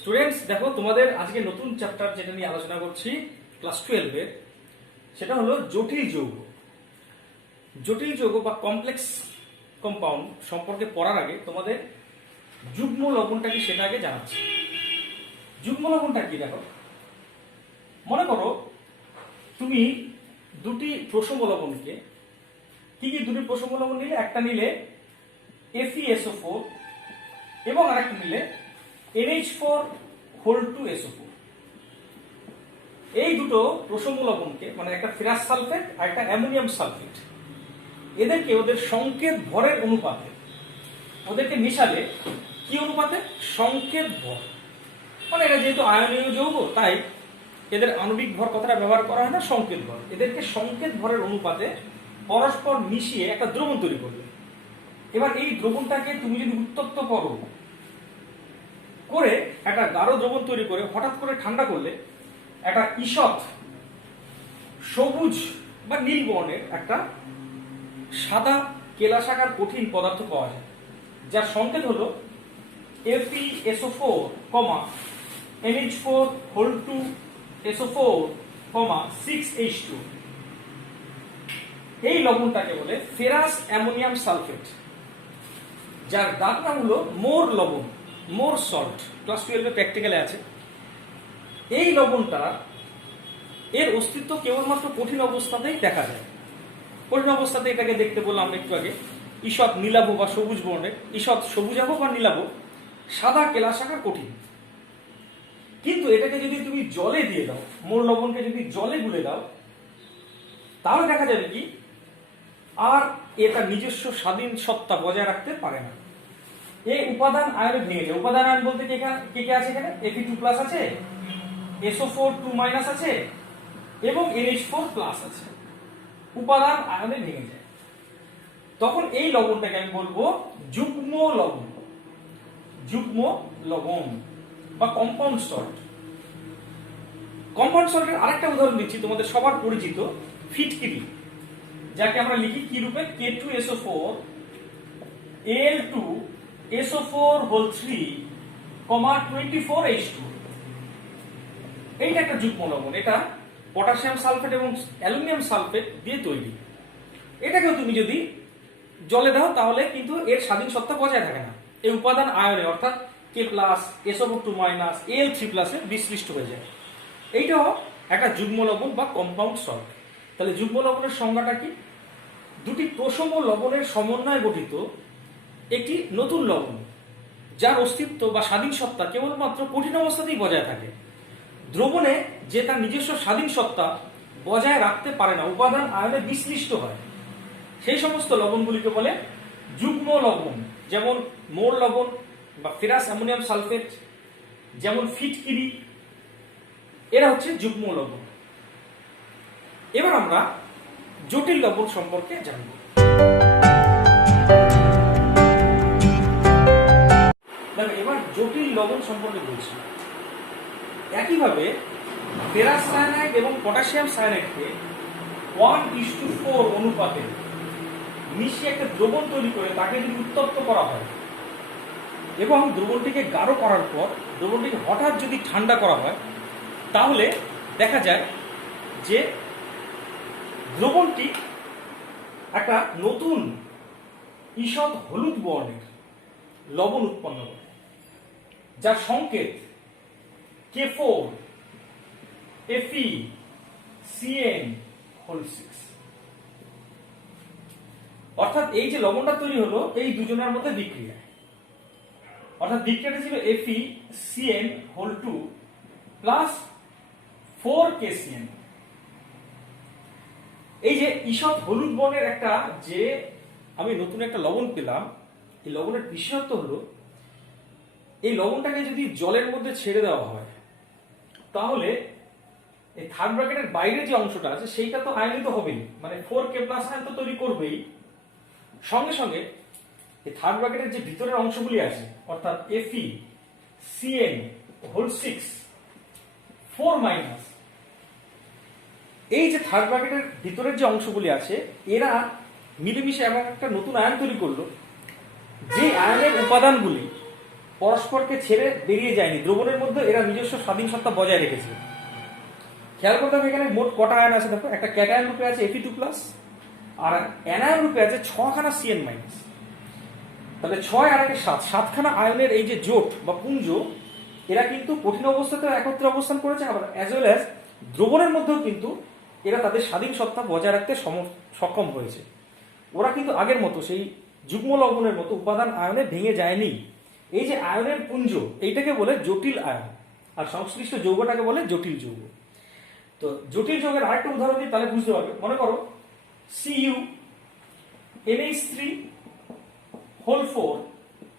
Students দেখো, তোমাদের আজকে নতুন চ্যাপ্টার যেটা নিয়ে আলোচনা করছি ক্লাস 12 এর, সেটা হলো জটিল যৌগ। জটিল যৌগ বা কমপ্লেক্স কম্পাউন্ড সম্পর্কে পড়ার আগে তোমাদের যুগ্ম লবণটা কি সেটা আগে জানাচ্ছি। যুগ্ম লবণটা কি দেখো, মনে করো তুমি দুটি প্রসম লবণকে, কি কি দুটি প্রসম লবণ নিলে, একটা নিলে FeSO4 এবং আরেকটা নিলে NH4(2SO4)। এই দুটো প্রসম লবণকে, মানে একটা ফেরাস সালফেট আর একটা অ্যামোনিয়াম সালফেট, এদেরকে ওদের সংকেত ভরের অনুপাতে, ওদেরকে মিশালে কি অনুপাতে? সংকেত ভর। মানে এটা যেহেতু আয়নীয় যৌগ, তাই এদের আণবিক ভর কথাটা ব্যবহার করা হয় না, সংকেত ভর। এদেরকে সংকেত ভরের অনুপাতে পরস্পর মিশিয়ে একটা দ্রবণ তৈরি করবে। এবার এই দ্রবণটাকে তুমি যদি উত্তপ্ত করো, করে একটা গাঢ় দ্রবণ তৈরি করে হঠাৎ করে ঠান্ডা করলে একটা ঈষৎ সবুজ বা নীল বর্ণের একটা সাদা কেলাসাকার কঠিন পদার্থ পাওয়া যায়, যার সংকেত হলো FeSO4, NH4(2SO4, 6H2। এই লবণটাকে বলে ফেরাস অ্যামোনিয়াম সালফেট, যার ডাক নাম হলো মোর লবণ, মোর সল্ট। ক্লাস 12 প্র্যাকটিক্যালে আছে। এই লবণটা এর অস্তিত্ব কেবলমাত্র কঠিন অবস্থাতেই দেখা যায়। কঠিন অবস্থাতে এটাকে দেখতে বললাম একটু আগে, ঈষৎ নীলাভ বা সবুজ বর্ণের, ঈষৎ সবুজাভ বা নীলাভ, সাদা কেলাসাকার কঠিন। কিন্তু এটাকে যদি তুমি জলে দিয়ে দাও, মোর লবণকে যদি জলে গুলে দাও, তাহলে দেখা যাবে কি আর এটা নিজস্ব স্বাধীন সত্তা বজায় রাখতে পারে না। এই উপাদান আয়নে ভেঙে যায়। উপাদান আয়ন বলতে কে কে আছে এখানে? Fe2+ আছে, SO4(2- আছে এবং NH4+ আছে। উপাদান আয়নে ভেঙে যায়। তখন এই লবণটাকে আমি বলবো যুগ্ম লবণ, যুগ্ম লবণ বা কম্পাউন্ড সল্ট। কম্পাউন্ড সল্টের আরেকটা উদাহরণ দিচ্ছি, তোমাদের সবার পরিচিত ফিটকিরি, যাকে আমরা লিখি কি রূপে? K2SO4 Al2SO4(3, 24H2। এইটা একটা যুগ্ম লবণ। এটা পটাশিয়াম সালফেট এবং অ্যালুমিনিয়াম সালফেট দিয়ে তৈরি। এটাকেও তুমি যদি জলে দাও তাহলে কিন্তু এর স্বাধীন সত্তা বজায় থাকে না। এই উপাদান আয়নে অর্থাৎ K+, SO4(2-), Al3+ বিশ্লিষ্ট হয়ে যায়। এইটাও একটা যুগ্ম লবণ বা কম্পাউন্ড সল্ট। তাহলে যুগ্ম লবণের সংজ্ঞাটা কি? দুটি প্রসম লবণের সমন্বয়ে গঠিত একটি নতুন লবণ, যার অস্তিত্ব বা স্বাধীন সত্তা কেবলমাত্র কঠিন অবস্থাতেই বজায় থাকে। দ্রবণে যে তার নিজস্ব স্বাধীন সত্তা বজায় রাখতে পারে না, উপাদান আয়নে বিশ্লিষ্ট হয়, সেই সমস্ত লবণগুলিকে বলে যুগ্ম লবণ। যেমন মোর লবণ বা ফেরাস অ্যামোনিয়াম সালফেট, যেমন ফিটকিরি, এরা হচ্ছে যুগ্ম লবণ। এবার আমরা জটিল লবণ সম্পর্কে জানব। দেখো, এবার জটিল লবণ সম্পর্কে বলছি। একইভাবে ফেরাস সায়ানাইড এবং পটাশিয়াম সায়ানাইডকে 1:4 অনুপাতে মিশিয়ে একটা দ্রবণ তৈরি করে তাকে যদি উত্তপ্ত করা হয় এবং দ্রবণটিকে গাঢ় করার পর দ্রবণটিকে হঠাৎ যদি ঠান্ডা করা হয়, তাহলে দেখা যায় যে দ্রবণটি একটা নতুন ঈষৎ হলুদ বর্ণের লবণ উৎপন্ন করে, যার সংকেত K4 FeCN6। অর্থাৎ এই যে লবণটা তৈরি হলো এই দুজনের মধ্যে বিক্রিয়া, অর্থাৎ বিক্রিয়াটা ছিল FeCN2 প্লাস 4KCN। এই যে ঈষৎ হলুদ বর্ণের একটা যে আমি নতুন একটা লবণ পেলাম, এই লবণের বিশেষত্ব হলো এই লবণটাকে যদি জলের মধ্যে ছেড়ে দেওয়া হয়, তাহলে এই থার্ড ব্র্যাকেটের বাইরে যে অংশটা আছে সেইটা তো আয়নিত হবেই, মানে 4K+ আয়ন তো তৈরি করবেই। সঙ্গে সঙ্গে এই থার্ড ব্র্যাকেটের যে ভিতরের অংশগুলি আছে, অর্থাৎ FeCN6 4-, এই যে থার্ড ব্র্যাকেটের ভিতরের যে অংশগুলি আছে, এরা মিলেমিশে এমন একটা নতুন আয়ন তৈরি করলো, যে আয়নের উপাদানগুলি পরস্পরকে ছেড়ে বেরিয়ে যায়নি, দ্রবণের মধ্যে এরা নিজস্ব স্বাধীন সত্তা বজায় রেখেছে। খেয়াল করতে হবে এখানে মোট কটা আয়ন আছে দেখো, একটা ক্যাটায়ন রূপে আছে Fe2+, আর অ্যানায়ন রূপে আছে 6খানা Cn-। তাহলে 6 আর 1 7, 7খানা আয়নের এই যে জোট বা পুঞ্জ, এরা কিন্তু কঠিন অবস্থাতে একত্রে অবস্থান করেছে, আবার অ্যাজ ওয়েল অ্যাজ দ্রবণের মধ্যেও কিন্তু এরা তাদের স্বাধীন সত্তা বজায় রাখতে সক্ষম হয়েছে। ওরা কিন্তু আগের মতো সেই যুগ্ম লবণের মতো উপাদান আয়নে ভেঙে যায়নি। এই যে আয়নের পুঞ্জ, এইটাকে বলে জটিল আয়ন, আর সংশ্লিষ্ট যৌগটাকে বলে জটিল যৌগ। তো জটিল যৌগের আরেকটা উদাহরণ দিই, তাহলে বুঝতে পারবে। মনে করো Cu NH3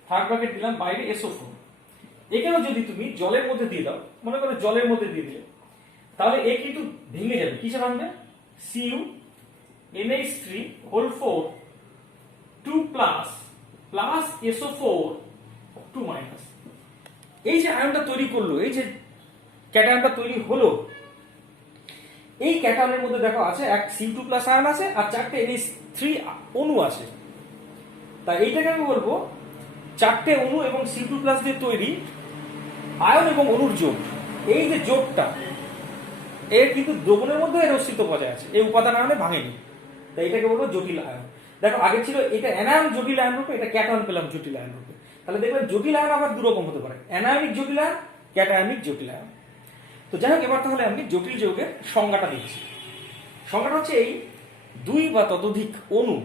থার্ড ব্র্যাকেট দিলাম, বাইরে SO4। এখানেও যদি তুমি জলের মধ্যে দিয়ে দাও, মনে করো জলের মধ্যে দিয়ে দিলে, তাহলে এ কিন্তু ভেঙে যাবে। কিসে ভাঙবে? Cu NH3 2+ SO4 2-। এই যে আয়নটা তৈরি করলো, এই যে ক্যাটায়নটা তৈরি হলো, এই ক্যাটায়নের মধ্যে দেখো আছে এক Cu2+ আয়ন আছে আর 4টে NH3 অণু আছে। তাই এইটাকে আমি বলবো 4টে অণু এবং Cu2+ দিয়ে তৈরি আয়ন এবং অণুর যোগ। এই যে যোগটা, এর কিন্তু দ্রবণের মধ্যে এর অস্তিত্ব বজায় আছে, এই উপাদান আয়নে ভাঙেনি। তাই এটাকে বলবো জটিল আয়ন। দেখো আগে ছিল এটা অ্যানায়ন জটিল আয়ন রূপে, এটা ক্যাটায়ন পেলাম জটিল আয়ন রূপে। তাহলে দেখবেন জটিল আয়ন আবার দুরকম হতে পারে, অ্যানায়নিক জটিল আয়ন, ক্যাটায়নিক জটিল আয়ন। তো যাই হোক, এবার তাহলে আমি জটিল যৌগের সংজ্ঞাটা দিচ্ছি। সংজ্ঞাটা হচ্ছে এই: 2 বা ততোধিক অণু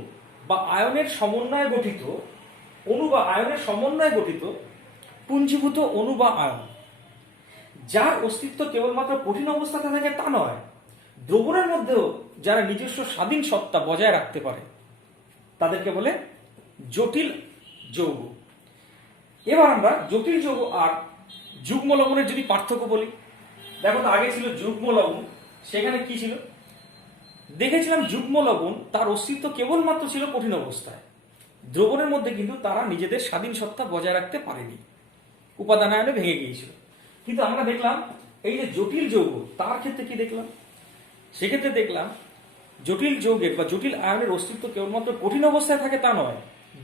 বা আয়নের সমন্বয়ে গঠিত, অণু বা আয়নের সমন্বয়ে গঠিত পুঞ্জীভূত অণু বা আয়ন, যার অস্তিত্ব কেবলমাত্র কঠিন অবস্থাতে থাকে তা নয়, দ্রবণের মধ্যেও যারা নিজস্ব স্বাধীন সত্তা বজায় রাখতে পারে, তাদেরকে বলে জটিল যৌগ। এবার আমরা জটিল যৌগ আর যুগ্ম লবণের যদি পার্থক্য বলি, দেখো তো আগে ছিল যুগ্ম লবণ, সেখানে কি ছিল দেখেছিলাম, যুগ্ম লবণ তার অস্তিত্ব কেবলমাত্র ছিল কঠিন অবস্থায়, দ্রবণের মধ্যে কিন্তু তারা নিজেদের স্বাধীন সত্তা বজায় রাখতে পারেনি, উপাদান আয়নে ভেঙে গিয়েছিল। কিন্তু আমরা দেখলাম এই যে জটিল যৌগ, তার ক্ষেত্রে কি দেখলাম? সেক্ষেত্রে দেখলাম জটিল যৌগের বা জটিল আয়নের অস্তিত্ব কেবলমাত্র কঠিন অবস্থায় থাকে তা নয়,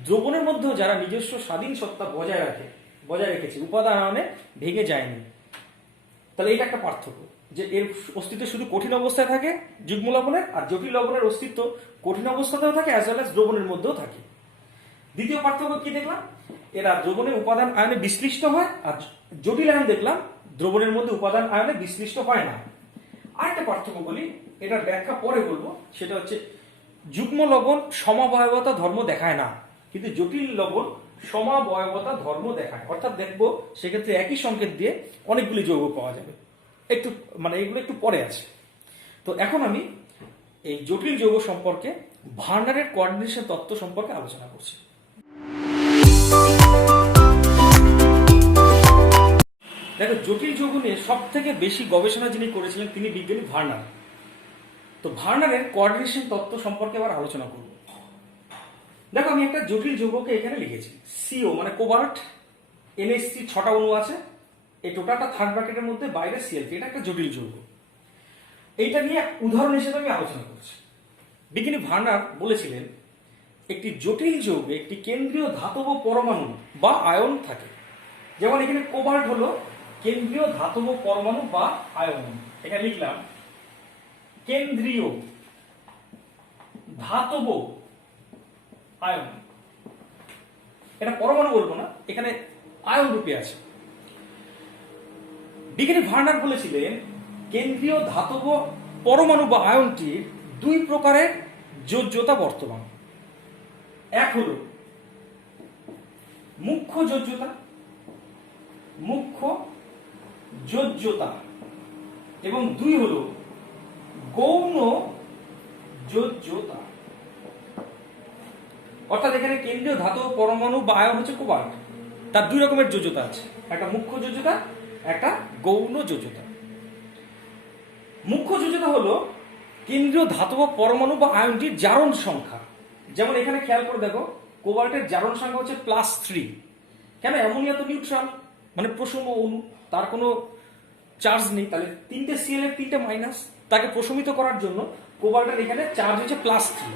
দ্রবণের মধ্যেও যারা নিজস্ব স্বাধীন সত্তা বজায় রেখেছে, উপাদান আয়নে ভেঙে যায়নি। তাহলে এটা একটা পার্থক্য, যে এর অস্তিত্ব শুধু কঠিন অবস্থায় থাকে যুগ্ম লবণের, আর জটিল লবণের অস্তিত্ব কঠিন অবস্থাতেও থাকে অ্যাজ ওয়েল অ্যাজ দ্রবণের মধ্যেও থাকে। দ্বিতীয় পার্থক্য কি দেখলাম? এরা দ্রবণের উপাদান আয়নে বিশ্লিষ্ট হয়, আর জটিল আয়ন দেখলাম দ্রবণের মধ্যে উপাদান আয়নে বিশ্লিষ্ট হয় না। আরেকটা পার্থক্য বলি, এটার ব্যাখ্যা পরে বলবো, সেটা হচ্ছে যুগ্ম লবণ সমাবয়বতা ধর্ম দেখায় না, কিন্তু জটিল লবণ সমাবয়বতা ধর্ম দেখায়। অর্থাৎ দেখবো সেক্ষেত্রে একই সংকেত দিয়ে অনেকগুলি যৌগ পাওয়া যাবে। একটু এগুলো একটু পরে আছে। তো এখন আমি এই জটিল যৌগ সম্পর্কে ভার্নারের কোঅর্ডিনেশন তত্ত্ব সম্পর্কে আলোচনা করছি। দেখো, জটিল যৌগ নিয়ে সব থেকে বেশি গবেষণা যিনি করেছিলেন তিনি বিজ্ঞানী ভার্নার। তো ভার্নারের কোঅর্ডিনেশন তত্ত্ব সম্পর্কে আবার আলোচনা করব। দেখো, আমি একটা জটিল যৌগকে এখানে লিখেছি, CO মানে কোবাল্ট, NH3 6টা অণু আছে, এই টোটালটা থার্ড ব্র্যাকেটের মধ্যে, বাইরে Cl3, এটা একটা জটিল যৌগ। এইটা নিয়ে উদাহরণ হিসেবে আমি আলোচনা করছি। বিজ্ঞানী ভার্নার বলেছিলেন একটি জটিল যৌগে একটি কেন্দ্রীয় ধাতব পরমাণু বা আয়ন থাকে। যেমন এখানে কোবাল্ট হলো কেন্দ্রীয় ধাতব পরমাণু বা আয়ন, এখানে লিখলাম কেন্দ্রীয় ধাতব আয়ন। এটা পরমাণু বলবো না, এখানে আয়ন রূপে আছে। বিজ্ঞানী ভার্নার বলেছিলেন কেন্দ্রীয় ধাতব পরমাণু বা আয়নটির 2 প্রকারের যোজ্যতা বর্তমান। এক হলো মুখ্য যোজ্যতা এবং 2 হলো গৌণ যোজ্যতা। অর্থাৎ এখানে কেন্দ্রীয় ধাতব পরমাণু বা আয়ন হচ্ছে কোবাল্ট, তার 2 রকমের যোজ্যতা আছে, একটা মুখ্য যোজ্যতা, একটা গৌণ যোজ্যতা। মুখ্য যোজ্যতা হলো কেন্দ্রীয় ধাতব পরমাণু বা আয়নটির জারণ সংখ্যা। যেমন এখানে খেয়াল করে দেখো, কোবাল্টের জারণ সংখ্যা হচ্ছে +3। কেন? অ্যামোনিয়া তো নিউট্রাল, মানে প্রশম অণু, তার কোনো চার্জ নেই, তাহলে 3টে Cl এর 3টে মাইনাস, তাকে প্রশমিত করার জন্য কোবাল্টের এখানে চার্জ হচ্ছে +3।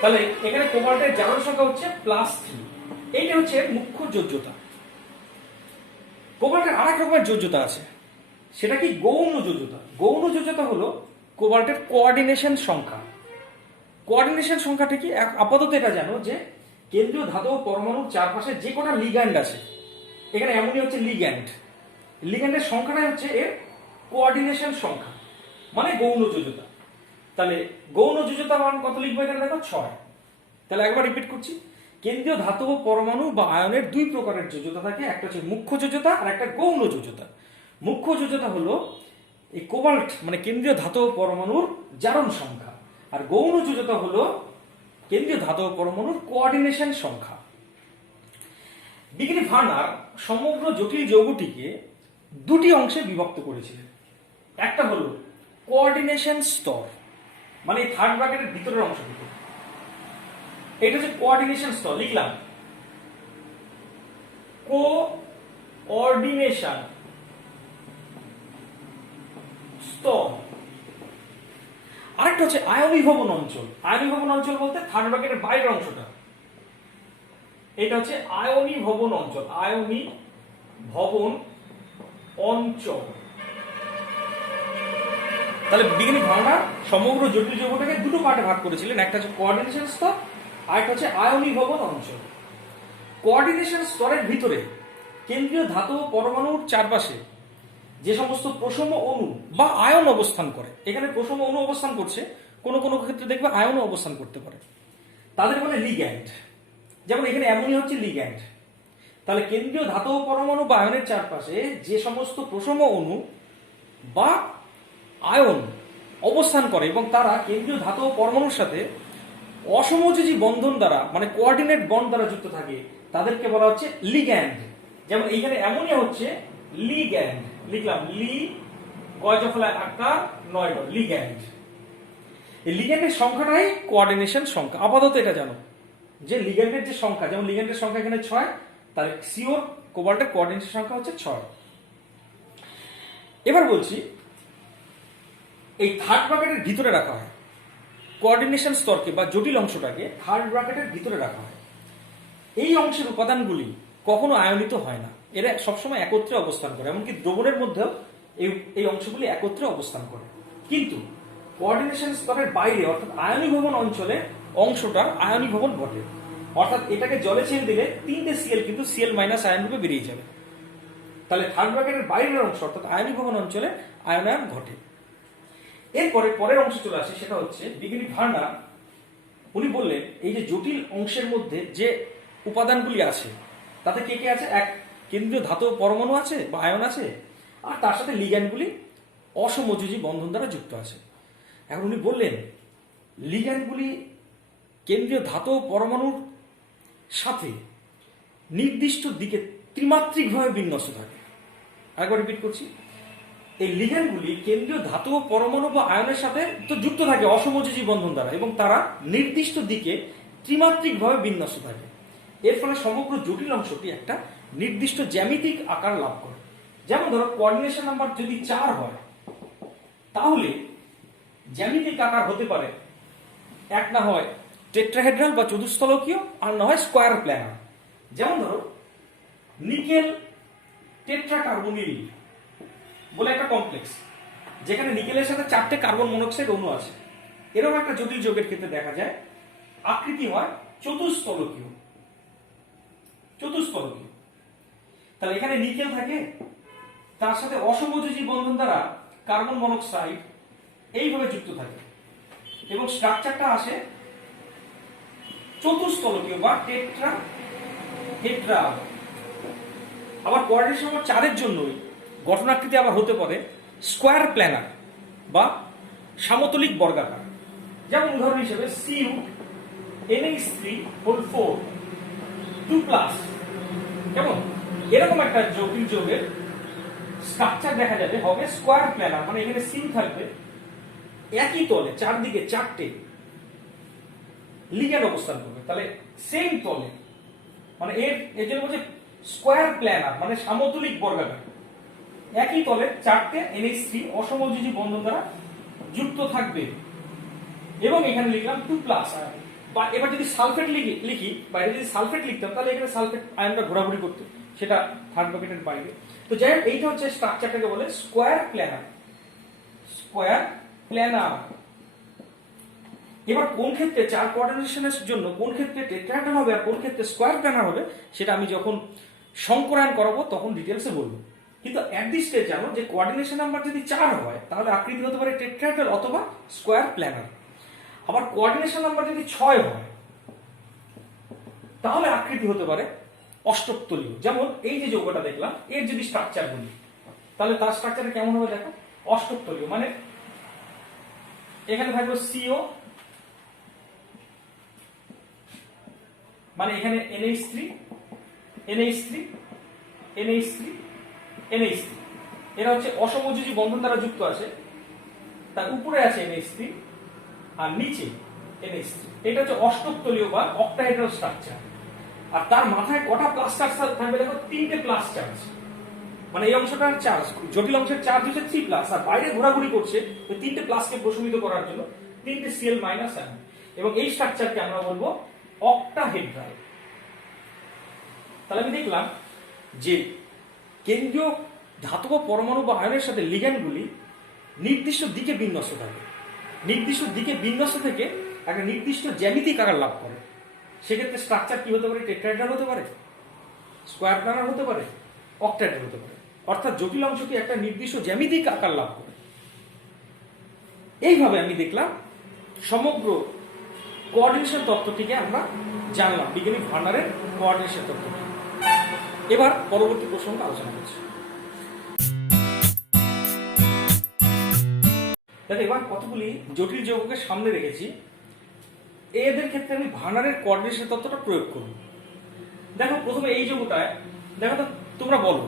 তাহলে এখানে কোবাল্টের জারণ সংখ্যা হচ্ছে +3। এইটা হচ্ছে মুখ্য যোজ্যতা। কোবাল্টের আরেক রকমের যোজ্যতা আছে, সেটা কি গৌণ যোজ্যতা। গৌণ যোজ্যতা হলো কোবাল্টের কোঅর্ডিনেশন সংখ্যা। কোঅর্ডিনেশন সংখ্যাটা কি, আপাতত এটা জানো যে কেন্দ্রীয় ধাতব পরমাণুর চারপাশে যে কটা লিগ্যান্ড আছে, এখানে এমনই হচ্ছে লিগ্যান্ড, লিগ্যান্ডের সংখ্যাটাই হচ্ছে এর কোঅর্ডিনেশন সংখ্যা, মানে গৌণ যোজ্যতা। তাহলে গৌণ যোজ্যতা মান কত লিখবো এখানে দেখো 6। তাহলে একবার রিপিট করছি, কেন্দ্রীয় ধাতব পরমাণু বা আয়নের দুই প্রকারের যোজ্যতা থাকে, একটা হচ্ছে মুখ্য যোজ্যতা আর একটা গৌণ যোজ্যতা। মুখ্য যোজ্যতা হলো এই কোবাল্ট মানে কেন্দ্রীয় ধাতব পরমাণুর জারণ সংখ্যা, আর গৌণ যোজ্যতা হলো কেন্দ্রীয় ধাতব পরমাণুর কোঅর্ডিনেশন সংখ্যা। বিজ্ঞানী ভার্নার সমগ্র জটিল যৌগটিকে দুটি অংশে বিভক্ত করেছিলেন। একটা হলো কোঅর্ডিনেশন স্তর, মানে এই থার্ড ব্র্যাকেটের ভিতরের অংশটুকু, এটা হচ্ছে কোঅর্ডিনেশন স্তর, লিখলাম কোঅর্ডিনেশন স্তর। আরেকটা হচ্ছে আয়নীভবন অঞ্চল। আয়নীভবন অঞ্চল বলতে থার্ড ব্র্যাকেটের বাইরের অংশটা, এটা হচ্ছে আয়নীভবন অঞ্চল। আয়নীভবন অঞ্চল। তাহলে বিজ্ঞানী ভার্নার সমগ্র জটিল যৌগটাকে দুটো পার্টে ভাগ করেছিলেন, একটা হচ্ছে কোঅর্ডিনেশন স্তর আর একটা হচ্ছে আয়নীভবন অঞ্চল। কোঅর্ডিনেশন স্তরের ভিতরে কেন্দ্রীয় ধাতব পরমাণুর চারপাশে যে সমস্ত প্রসম অণু বা আয়ন অবস্থান করে, এখানে প্রসম অণু অবস্থান করছে, কোনো কোনো ক্ষেত্রে দেখবে আয়নও অবস্থান করতে পারে, তাদের বলে লিগ্যান্ড। যেমন এখানে এমনই হচ্ছে লিগ্যান্ড। তাহলে কেন্দ্রীয় ধাতব পরমাণু বা আয়নের চারপাশে যে সমস্ত প্রসম অণু বা আয়ন অবস্থান করে এবং তারা কেন্দ্রীয় ধাতব পরমাণুর সাথে অসমযোজী বন্ধন দ্বারা মানে কোঅর্ডিনেট বন্ড দ্বারা যুক্ত থাকে, তাদেরকে বলা হচ্ছে লিগ্যান্ড। যেমন এইখানে এমনই হচ্ছে লিগ্যান্ড, লিখলাম লি গয়জফলা আকার 9 লিগ্যান্ড। এই লিগ্যান্ডের সংখ্যাটাই কোঅর্ডিনেশন সংখ্যা। আপাতত এটা জানো যে লিগ্যান্ডের যে সংখ্যা, যেমন লিগ্যান্ডের সংখ্যা এখানে 6, তাহলে সিওর কোবাল্টের কোঅর্ডিনেশন সংখ্যা হচ্ছে 6। এবার বলছি এই থার্ড ব্র্যাকেটের ভিতরে রাখা হয় কোঅর্ডিনেশন স্তরকে বা জটিল অংশটাকে থার্ড ব্র্যাকেটের ভিতরে রাখা হয়। এই অংশের উপাদানগুলি কখনো আয়নিত হয় না, এরা সবসময় একত্রে অবস্থান করে, এমনকি দ্রবণের মধ্যেও এই অংশগুলি একত্রে অবস্থান করে। কিন্তু কোঅর্ডিনেশন স্তরের বাইরে অর্থাৎ আয়নীভবন অঞ্চলে অংশটার আয়নীভবন ঘটে, অর্থাৎ এটাকে জলে ছেড়ে দিলে 3টে সিএল কিন্তু সিএল মাইনাস আয়ন রূপে বেরিয়ে যাবে। তাহলে থার্ড ব্র্যাকেটের বাইরের অংশ অর্থাৎ আয়নীভবন অঞ্চলে আয়নায়ন ঘটে। এরপরে পরের অংশে চলে আসে, সেটা হচ্ছে বিজ্ঞানী ভার্নার উনি বললেন এই যে জটিল অংশের মধ্যে যে উপাদানগুলি আছে তাতে কে কে আছে, এক কেন্দ্রীয় ধাতব পরমাণু আছে বা আয়ন আছে, আর তার সাথে লিগ্যান্ডগুলি অসমযোজী বন্ধন দ্বারা যুক্ত আছে। এখন উনি বললেন লিগ্যান্ডগুলি কেন্দ্রীয় ধাতব পরমাণুর সাথে নির্দিষ্ট দিকে ত্রিমাত্রিকভাবে বিন্যস্ত থাকে। আরেকবার রিপিট করছি, এই লিগ্যান্ডগুলি কেন্দ্রীয় ধাতব পরমাণু বা আয়নের সাথে তো যুক্ত থাকে অসমযোজী বন্ধন দ্বারা এবং তারা নির্দিষ্ট দিকে ত্রিমাত্রিকভাবে বিন্যস্ত থাকে। এর ফলে সমগ্র জটিল অংশটি একটা নির্দিষ্ট জ্যামিতিক আকার লাভ করে। যেমন ধরো কোঅর্ডিনেশন নাম্বার যদি 4 হয় তাহলে জ্যামিতিক আকার হতে পারে এক না হয় টেট্রাহেড্রাল বা চতুস্থলকীয়, আর না হয় স্কোয়ার প্ল্যানার। যেমন ধরো নিকেল টেট্রাকার্বনিল বলে একটা কমপ্লেক্স, যেখানে নিকেলের সাথে 4টে কার্বন মনোক্সাইড অণু আছে, এরকম একটা জটিল যৌগের ক্ষেত্রে দেখা যায় আকৃতি হয় চতুস্থলকীয়। তাহলে এখানে নিকেল থাকে, তার সাথে অসমযোজী বন্ধন দ্বারা কার্বন মনোক্সাইড এইভাবে যুক্ত থাকে এবং স্ট্রাকচারটা আসে চতুস্থলকীয় বা টেট্রাহেড্রাল। আবার কোঅর্ডিনেশন নাম্বার 4 জন্যই গঠনাকৃতি আবার হতে পারে স্কোয়ার প্ল্যানার বা সামতলিক বর্গাকার। যেমন উদাহরণ হিসেবে Cu NH3 2+, কেমন এরকম একটা জটিল যৌগের স্ট্রাকচার দেখা যাবে হবে স্কোয়ার প্ল্যানার, মানে এখানে সিন থাকবে, একই তলে চারদিকে 4টে লিগ্যান্ড অবস্থান করবে, তাহলে সেম তলে, মানে এর জন্য বলছে স্কোয়ার প্ল্যানার মানে সামতলিক বর্গাকার, একই তলে 4টে NH3 অসমযোজী বন্ধন দ্বারা যুক্ত থাকবে। এবং এখানে লিখলাম 2+, বা এবার যদি সালফেট লিখি বা যদি সালফেট লিখতাম তাহলে এখানে সালফেট আয়নটা ঘোরাঘুরি করতে, সেটা থার্ড ব্র্যাকেটের বাইরে। তো যাই হোক, এইটা হচ্ছে স্ট্রাকচারটাকে বলে স্কোয়ার প্ল্যানার। Square planner. এবার কোন ক্ষেত্রে চার কোঅর্ডিনেশনের জন্য কোন ক্ষেত্রে টেট্রাহেড্রন হবে আর কোন ক্ষেত্রে স্কোয়ার প্ল্যানার হবে সেটা আমি যখন সংকরায়ন করাবো তখন ডিটেলসে বলবো। কিন্তু অ্যাট দিস স্টেজ জানো যে কোঅর্ডিনেশন নাম্বার যদি 4 হয় তাহলে আকৃতি হতে পারে টেট্রাহেড্রাল অথবা স্কোয়ার প্ল্যানার। আবার কোঅর্ডিনেশন নাম্বার যদি 6 হয় তাহলে আকৃতি হতে পারে অষ্টকতলীয়। যেমন এই যে যৌগটা দেখলাম এর যদি স্ট্রাকচার বলি তাহলে তার স্ট্রাকচারটা কেমন হবে দেখো, অষ্টকতলীয়। মানে এখানে থাকবে সিও, মানে এখানে NH3 NH3 NH3 NH3, এরা হচ্ছে অসমযোজী বন্ধন দ্বারা যুক্ত আছে। তার উপরে আছে NH3 আর নিচে NH3। এটা হচ্ছে অষ্টকতলীয় বা অক্টাহেড্রাল স্ট্রাকচার। আর তার মাথায় কটা প্লাস চার্জ থাকবে দেখো, 3টে প্লাস চার্জ। মানে এই অংশটার চার্জ, জটিল অংশের চার্জ হচ্ছে 3+, আর বাইরে ঘোরাঘুরি করছে ওই 3টে প্লাসকে প্রশমিত করার জন্য 3টে Cl মাইনাস আয়ন। এবং এই স্ট্রাকচারকে আমরা বলবো অক্টাহেড্রাল। তাহলে আমি দেখলাম যে কেন্দ্রীয় ধাতব পরমাণু বা আয়নের সাথে লিগ্যান্ডগুলি নির্দিষ্ট দিকে বিন্যস্ত থাকে। নির্দিষ্ট দিকে বিন্যস্ত থেকে একটা নির্দিষ্ট জ্যামিতিক আকার লাভ করে। সেক্ষেত্রে স্ট্রাকচার কি হতে পারে, টেট্রাহেড্রাল হতে পারে, স্কোয়ার প্ল্যানার হতে পারে, অক্টাহেড্রাল হতে পারে। অর্থাৎ জটিল অংশটি একটা নির্দিষ্ট জ্যামিতিক আকার লাভ করে। এইভাবে আমি দেখলাম সমগ্র কোঅর্ডিনেশন তত্ত্বটিকে আমরা জানলাম, বিজ্ঞানী ভার্নারের কোঅর্ডিনেশন তত্ত্বটি। এবার পরবর্তী প্রসঙ্গে আলোচনা করছি। দেখো এবার কতগুলি জটিল যৌগকে সামনে রেখেছি, এদের ক্ষেত্রে আমি ভার্নারের কোঅর্ডিনেশন তত্ত্বটা প্রয়োগ করব। দেখো প্রথমে এই যৌগটায় দেখো তো, তোমরা বলো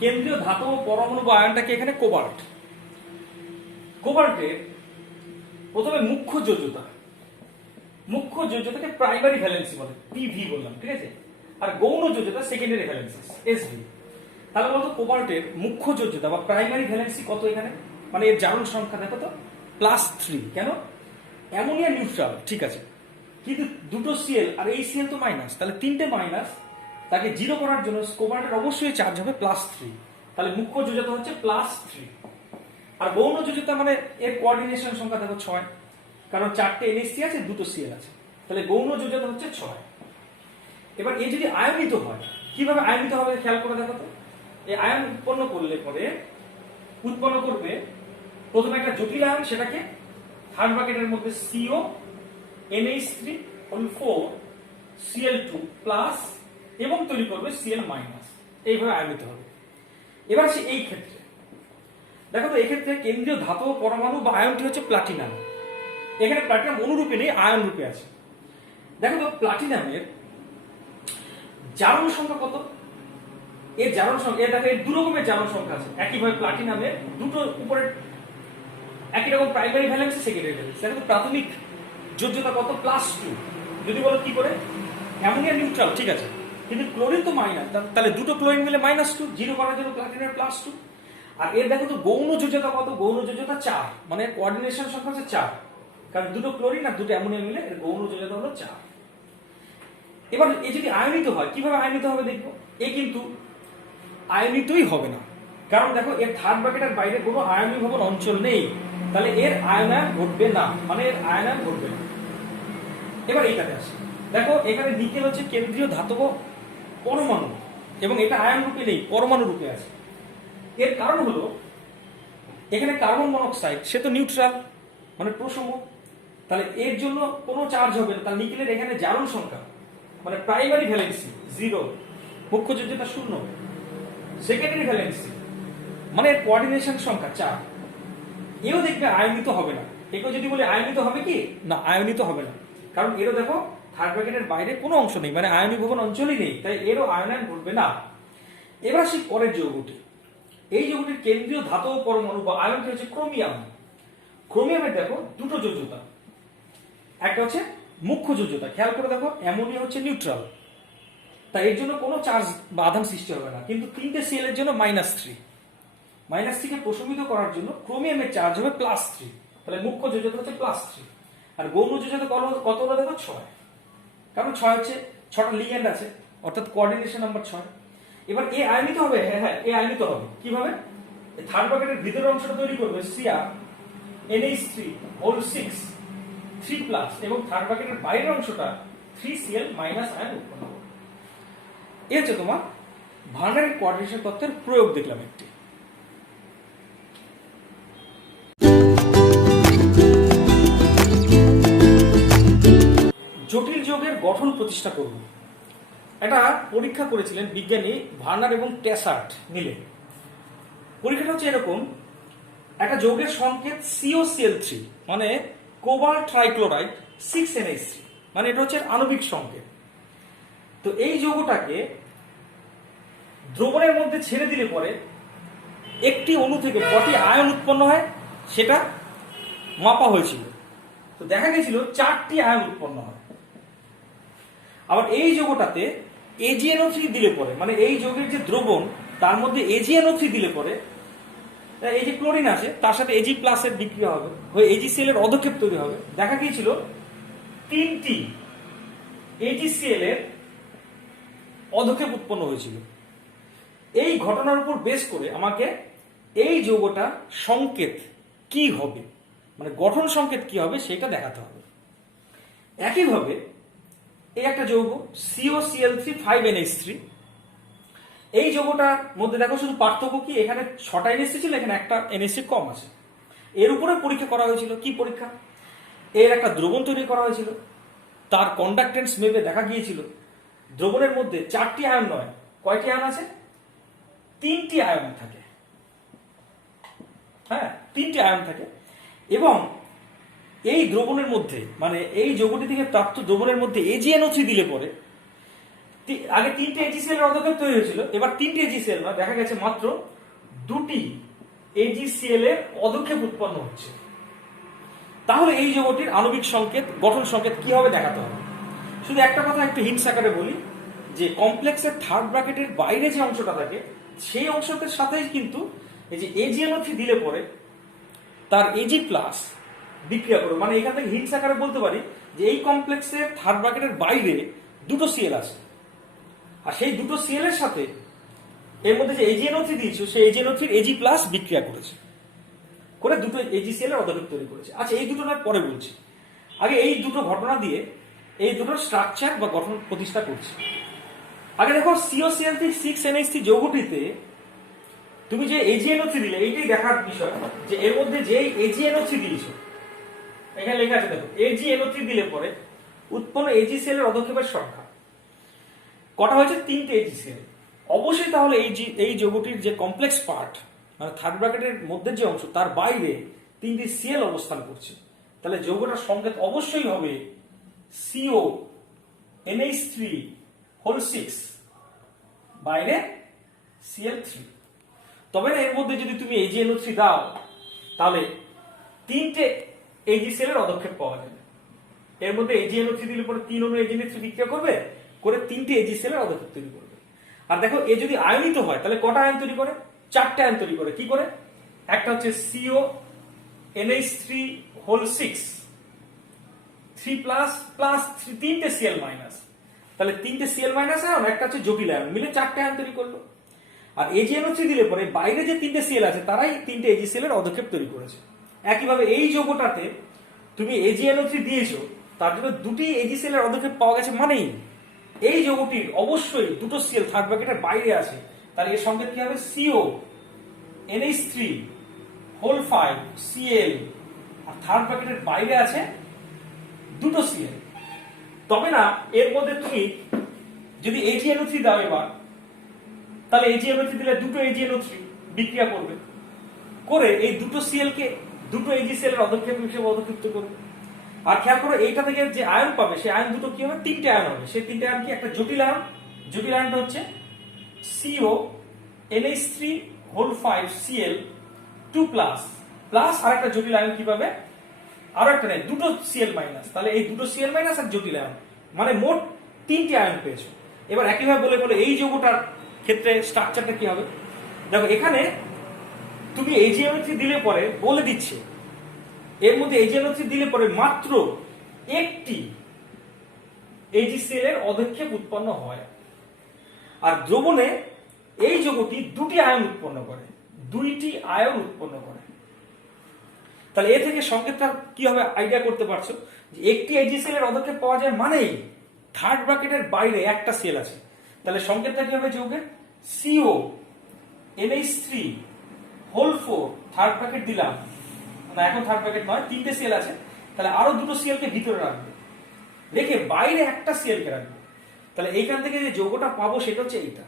কেন্দ্রীয় ধাতব পরমাণু বা আয়নটাকে এখানে কোবাল্ট। কোবাল্টের প্রথমে মুখ্য যোজ্যতা, মুখ্য যোজ্যতাকে প্রাইমারি ভ্যালেন্সি বলে, পিভি বললাম, ঠিক আছে। আর গৌণ যোজ্যতা সেকেন্ডারি ভ্যালেন্সি, এসভি। তাহলে বলতো কোবাল্টের মুখ্য যোজ্যতা বা প্রাইমারি ভ্যালেন্সি কত এখানে, মানে এর জারণ সংখ্যা দেখো তো +3। কেন? অ্যামোনিয়া নিউট্রাল, ঠিক আছে, কিন্তু দুটো Cl আর এই Cl তো মাইনাস, তাহলে 3টে মাইনাস, তাকে 0 করার জন্য কোবাল্টের অবশ্যই চার্জ হবে +3। তাহলে মুখ্য যোজ্যতা হচ্ছে +3। আর গৌণ যোজ্যতা মানে এর কোঅর্ডিনেশন সংখ্যা দেখো 6, কারণ 4টে NH3 আছে, দুটো Cl আছে, তাহলে গৌণ যোজ্যতা হচ্ছে 6। এবার এ যদি আয়নিত হয়, কিভাবে আয়নিত হবে খেয়াল করে দেখো তো। এই আয়ন উৎপন্ন করলে পরে উৎপন্ন করবে প্রথমে একটা জটিল আয়ন, সেটাকে থার্ড ব্র্যাকেটের মধ্যে CO NH3 4 Cl2 প্লাস এবং তৈরি করবে Cl মাইনাস। এইভাবে আয়নিত হবে। এবার সে এই ক্ষেত্রে দেখো তো, এক্ষেত্রে কেন্দ্রীয় ধাতব পরমাণু বা আয়নটি হচ্ছে প্লাটিনাম। এখানে প্লাটিনাম অনুরূপে নেই, আয়ন রূপে আছে। দেখো তো প্লাটিনামের জারণ সংখ্যা কত, এর জারণ সংখ্যা, দেখো এর 2 রকমের জারণ সংখ্যা আছে। একইভাবে প্লাটিনামের দুটো উপরে একই রকম প্রাইমারি ভ্যালেন্স, সেকেন্ডারি ভ্যালেন্স। দেখো তো প্রাথমিক যোজ্যতা কত, +2। যদি বলো কি করে, অ্যামোনিয়া নিউট্রাল, ঠিক আছে, কিন্তু ক্লোরিন তো মাইনাস, তাহলে দুটো ক্লোরিন মিলে -2, 0 করার জন্য প্লাটিনামের +2। আর এর দেখো তো গৌণ যোজ্যতা কত, গৌণ যোজ্যতা 4, মানে কোঅর্ডিনেশন সংখ্যা হচ্ছে 4, কারণ দুটো ক্লোরিন আর দুটো অ্যামোনিয়া মিলে এর গৌণ যোজ্যতা হলো 4। এবার এ যদি আয়নিত হয়, কিভাবে আয়নিত হবে দেখবো। এ কিন্তু আয়নিতই হবে না, কারণ দেখো এর থার্ড ব্র্যাকেটের বাইরে কোনো আয়নীভবন অঞ্চল নেই, তাহলে এর আয়নায়ন ঘটবে না, মানে এর আয়নায়ন ঘটবে না। এবার এইটাতে আসে, দেখো এখানে নিকেল হচ্ছে কেন্দ্রীয় ধাতব পরমাণু এবং এটা আয়ন রূপে নেই, পরমাণু রূপে আছে। এর কারণ হলো এখানে কার্বন মনোক্সাইড, সে তো নিউট্রাল মানে প্রসম, তাহলে এর জন্য কোনো চার্জ হবে না। তাহলে নিকেলের এখানে জারণ সংখ্যা মানে প্রাইমারি ভ্যালেন্সি 0, মুখ্য যোজ্যতা 0, সেকেন্ডারি ভ্যালেন্সি মানে এর কোঅর্ডিনেশন সংখ্যা 4। এও দেখবে আয়নিত হবে না। একেও যদি বলে আয়নিত হবে কি না, আয়নিত হবে না, কারণ এরও দেখো থার্ড ব্র্যাকেটের বাইরে কোনো অংশ নেই, মানে আয়নীভবন অঞ্চলই নেই, তাই এরও আয়নায়ন ঘটবে না। এবার আসি পরের যৌগটি। এই যৌগটির কেন্দ্রীয় ধাতব পরমাণু বা আয়নটি হচ্ছে ক্রোমিয়াম। ক্রোমিয়ামের দেখো দুটো যোজ্যতা, একটা হচ্ছে মুখ্য যোজ্যতা, খেয়াল করে দেখো অ্যামোনিয়া হচ্ছে নিউট্রাল, তাই এর জন্য কোনো চার্জ বা আধান সৃষ্টি হবে না, কিন্তু 3টে Cl এর জন্য -3। -3 কে প্রশমিত করার জন্য ক্রোমিয়ামের চার্জ হবে +3, তাহলে মুখ্য যোজ্যতা হচ্ছে +3। আর গৌণ যোজ্যতা কত হলো দেখো 6, কারণ 6 হচ্ছে 6টা লিগ্যান্ড আছে, অর্থাৎ কোঅর্ডিনেশন নাম্বার 6। এবার এ আয়নিত হবে, হ্যাঁ হ্যাঁ এ আয়নিত হবে কিভাবে? থার্ড ব্র্যাকেটের ভিতরের অংশটা তৈরি করবে Cr NH3 হোল 6 3+ এবং থার্ড ব্র্যাকেটের বাইরের অংশটা 3Cl মাইনাস আয়ন উৎপন্ন হবে। এই হচ্ছে তোমার ভার্নারের কোয়াড্রেশন তত্ত্বের প্রয়োগ দেখলাম একটি। জটিল যৌগের গঠন প্রতিষ্ঠা করব, এটা পরীক্ষা করেছিলেন বিজ্ঞানী ভার্নার এবং ট্যাসার্ট মিলে। পরীক্ষাটা হচ্ছে এরকম, একটা যৌগের সংকেত COCl3 মানে কোবাল্ট ট্রাইক্লোরাইড 6NH3, মানে এটা হচ্ছে আণবিক সংকেত। তো এই যৌগটাকে দ্রবণের মধ্যে ছেড়ে দিলে পরে একটি অণু থেকে কটি আয়ন উৎপন্ন হয় সেটা মাপা হয়েছিল। তো দেখা গেছিল 4টি আয়ন উৎপন্ন হয়। আবার এই যৌগটাতে AgNO3 দিলে পরে, মানে এই যৌগের যে দ্রবণ তার মধ্যে AgNO3 দিলে পরে এই যে ক্লোরিন আছে তার সাথে Ag+ এর বিক্রিয়া হবে, হয়ে AgCl এর অধক্ষেপ তৈরি হবে। দেখা গিয়েছিল 3টি AgCl এর অধক্ষেপ উৎপন্ন হয়েছিল। এই ঘটনার উপর বেস করে আমাকে এই যৌগটা সংকেত কি হবে, মানে গঠন সংকেত কি হবে সেটা দেখাতে হবে। একইভাবে এই একটা যৌগ COCl3 5NH3, এই যৌগটার মধ্যে দেখো শুধু পার্থক্য কি, এখানে 6টা NH3 ছিল, এখানে একটা NH3 কম আছে। এর উপরে পরীক্ষা করা হয়েছিল, কি পরীক্ষা? এর একটা দ্রবণ তৈরি করা হয়েছিল, তার কন্ডাক্টেন্স মেপে দেখা গিয়েছিল দ্রবণের মধ্যে 4টি আয়ন নয়, কয়টি আয়ন আছে? 3টি আয়ন থাকে। হ্যাঁ, 3টি আয়ন থাকে। এবং এই দ্রবণের মধ্যে, মানে এই যৌগটি থেকে প্রাপ্ত দ্রবণের মধ্যে AgNO3 দিলে পরে, আগে 3টে AgCl এর অধক্ষেপ তৈরি হয়েছিল, এবার 3টে AgCl না, দেখা গেছে মাত্র 2টি AgCl এর অধক্ষেপ উৎপন্ন হচ্ছে। তাহলে এই যৌগটির আণবিক সংকেত, গঠন সংকেত কি হবে দেখাতে হবে। শুধু একটা কথা একটু হিন্টস আকারে বলি, যে কমপ্লেক্সের থার্ড ব্র্যাকেটের বাইরে যে অংশটা থাকে সেই অংশটার সাথেই কিন্তু এই যে AgNO3 দিলে পরে তার Ag+ বিক্রিয়া করবে। মানে এখান থেকে হিন্টস আকারে বলতে পারি যে এই কমপ্লেক্সের থার্ড ব্র্যাকেটের বাইরে 2টো Cl আছে, আর সেই 2টো Cl এর সাথে এর মধ্যে যে AgNO3 দিয়েছে সেই AgNO3 Ag+ বিক্রিয়া করেছে, করে 2টো AgCl এর অধক্ষেপ তৈরি করেছে। আচ্ছা, এই দুটো নয় পরে বলছি, আগে এই দুটো ঘটনা দিয়ে এই দুটোর স্ট্রাকচার বা গঠন প্রতিষ্ঠা করছি। আগে দেখো COCl3 6NH3 যৌগটিতে তুমি যে AgNO3 দিলে, এইটাই দেখার বিষয় যে এর মধ্যে যে AgNO3 দিয়েছো, এখানে লেখা আছে দেখো AgNO3 দিলে পরে উৎপন্ন AgCl এর অধক্ষেপের সংখ্যা কটা হয়েছে? 3টে AgCl। অবশ্যই তাহলে এই যৌগটির যে কমপ্লেক্স পার্ট, মানে থার্ড ব্র্যাকেটের মধ্যে যে অংশ তার বাইরে 3টি Cl অবস্থান করছে, তাহলে যৌগটার সংকেত অবশ্যই হবে CONH3 হোল 6 বাইরে Cl3। তবে না এর মধ্যে যদি তুমি AgNO3 দাও তাহলে 3টে AgCl এর অধক্ষেপ পাওয়া যাবে। এর মধ্যে AgNO3 দিলে পরে 3 অণু AgNO3 বিক্রিয়া করবে, করে 3টে AgCl এর অধক্ষেপ তৈরি করবে। আর দেখো এ যদি আয়নিত হয় তাহলে কটা আয়ন তৈরি করে? 4টে আয়ন তৈরি করে। কি করে? একটা হচ্ছে CONH3 হোল 6 3+ 3টে Cl মাইনাস, তাহলে 3টে Cl মাইনাস আয়ন, একটা হচ্ছে জটিল আয়ন, মিলে 4টে আয়ন তৈরি করলো। আর AgNO3 দিলে পরে বাইরে যে 3টে Cl আছে তারাই 3টে AgCl এর অধক্ষেপ তৈরি করেছে। একইভাবে এই যৌগটাতে তুমি AgNO3 দিয়েছো, তার জন্য 2টি AgCl এর অধক্ষেপ পাওয়া গেছে, মানেই এই যৌগটির অবশ্যই 2টো Cl থার্ড ব্র্যাকেটের বাইরে আছে। তাহলে এর সংকেত কি হবে? CONH3 হোল 5 Cl, আর থার্ড ব্র্যাকেটের বাইরে আছে 2টো Cl। তবে না এর মধ্যে তুমি যদি AgNO3 দাও এবার, তাহলে AgNO3 দিলে 2টো AgNO3 বিক্রিয়া করবে, করে এই 2টো Cl কে 2টো AgCl এর অধক্ষেপ হিসেবে অধক্ষিপ্ত করবে। আর খেয়াল করো এইটা থেকে যে আয়ন পাবে সেই আয়ন দুটো কি হবে? 3টে আয়ন হবে। সেই 3টে আয়ন কি? একটা জটিল আয়ন, জটিল আয়নটা হচ্ছে CONH3 হোল 5 Cl 2+ প্লাস আর একটা জটিল আয়ন কি পাবে? আরো একটা নেই, 2টো Cl মাইনাস। তাহলে এই 2টো Cl মাইনাস আর জটিল আয়ন, মানে মোট 3টে আয়ন পেয়েছো। এবার একইভাবে বলে এই যৌগটার ক্ষেত্রে স্ট্রাকচারটা কি হবে? দেখো এখানে তুমি AgNO3 দিলে পরে বলে দিচ্ছে এর মধ্যে AgNO3 দিলে পরে মাত্র একটি AgCl এর অধক্ষেপ উৎপন্ন হয়। আর দ্রবণে এই যৌগটি দুটি আয়ন উৎপন্ন করে, দুইটি আয়ন উৎপন্ন করে। তাহলে এ থেকে সংকেতটা কি হবে আইডিয়া করতে পারছো, যে একটি AgCl এর অদক্ষেপ পাওয়া যায় মানেই থার্ড ব্র্যাকেটের বাইরে একটা সেল আছে। তাহলে সংকেতটা কি হবে যৌগের, CO NH3 whole 4 third bracket দিলাম, না এখন থার্ড ব্র্যাকেট নয়, তিনটে সেল আছে, তাহলে আরো দুটো সিএল কে ভিতরে রাখবে, রেখে বাইরে একটা সিএল কে রাখবে। তাহলে এইখান থেকে যে যৌগটা পাবো সেটা হচ্ছে এইটা।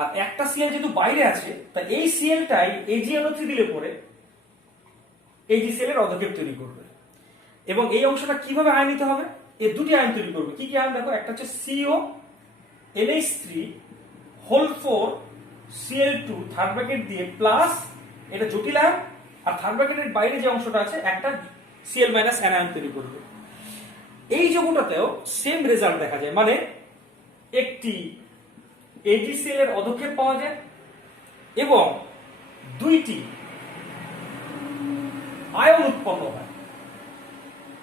আর একটা সিএল যেহেতু বাইরে আছে, তাই এই সিএলটাই AgNO3 দিলে পরে AgCl এর অদক্ষেপ তৈরি করবে। এবং এই অংশটা কিভাবে আয়নিত হবে, এর দুটি আয়ন তৈরি করবে। কি কি আয়ন দেখো, একটা হচ্ছে CO NH3 whole 4 Cl2 third bracket দিয়ে প্লাস, এটা জটিল আয়ন, আর থার্ড ব্র্যাকেটের বাইরে যে অংশটা আছে একটা Cl- অ্যানায়ন তৈরি করবে। এই যৌগটাতেও সেম রেজাল্ট দেখা যায়, মানে একটি AgCl এর অদক্ষেপ পাওয়া যায় এবং দুইটি আয়ন উৎপন্ন হয়।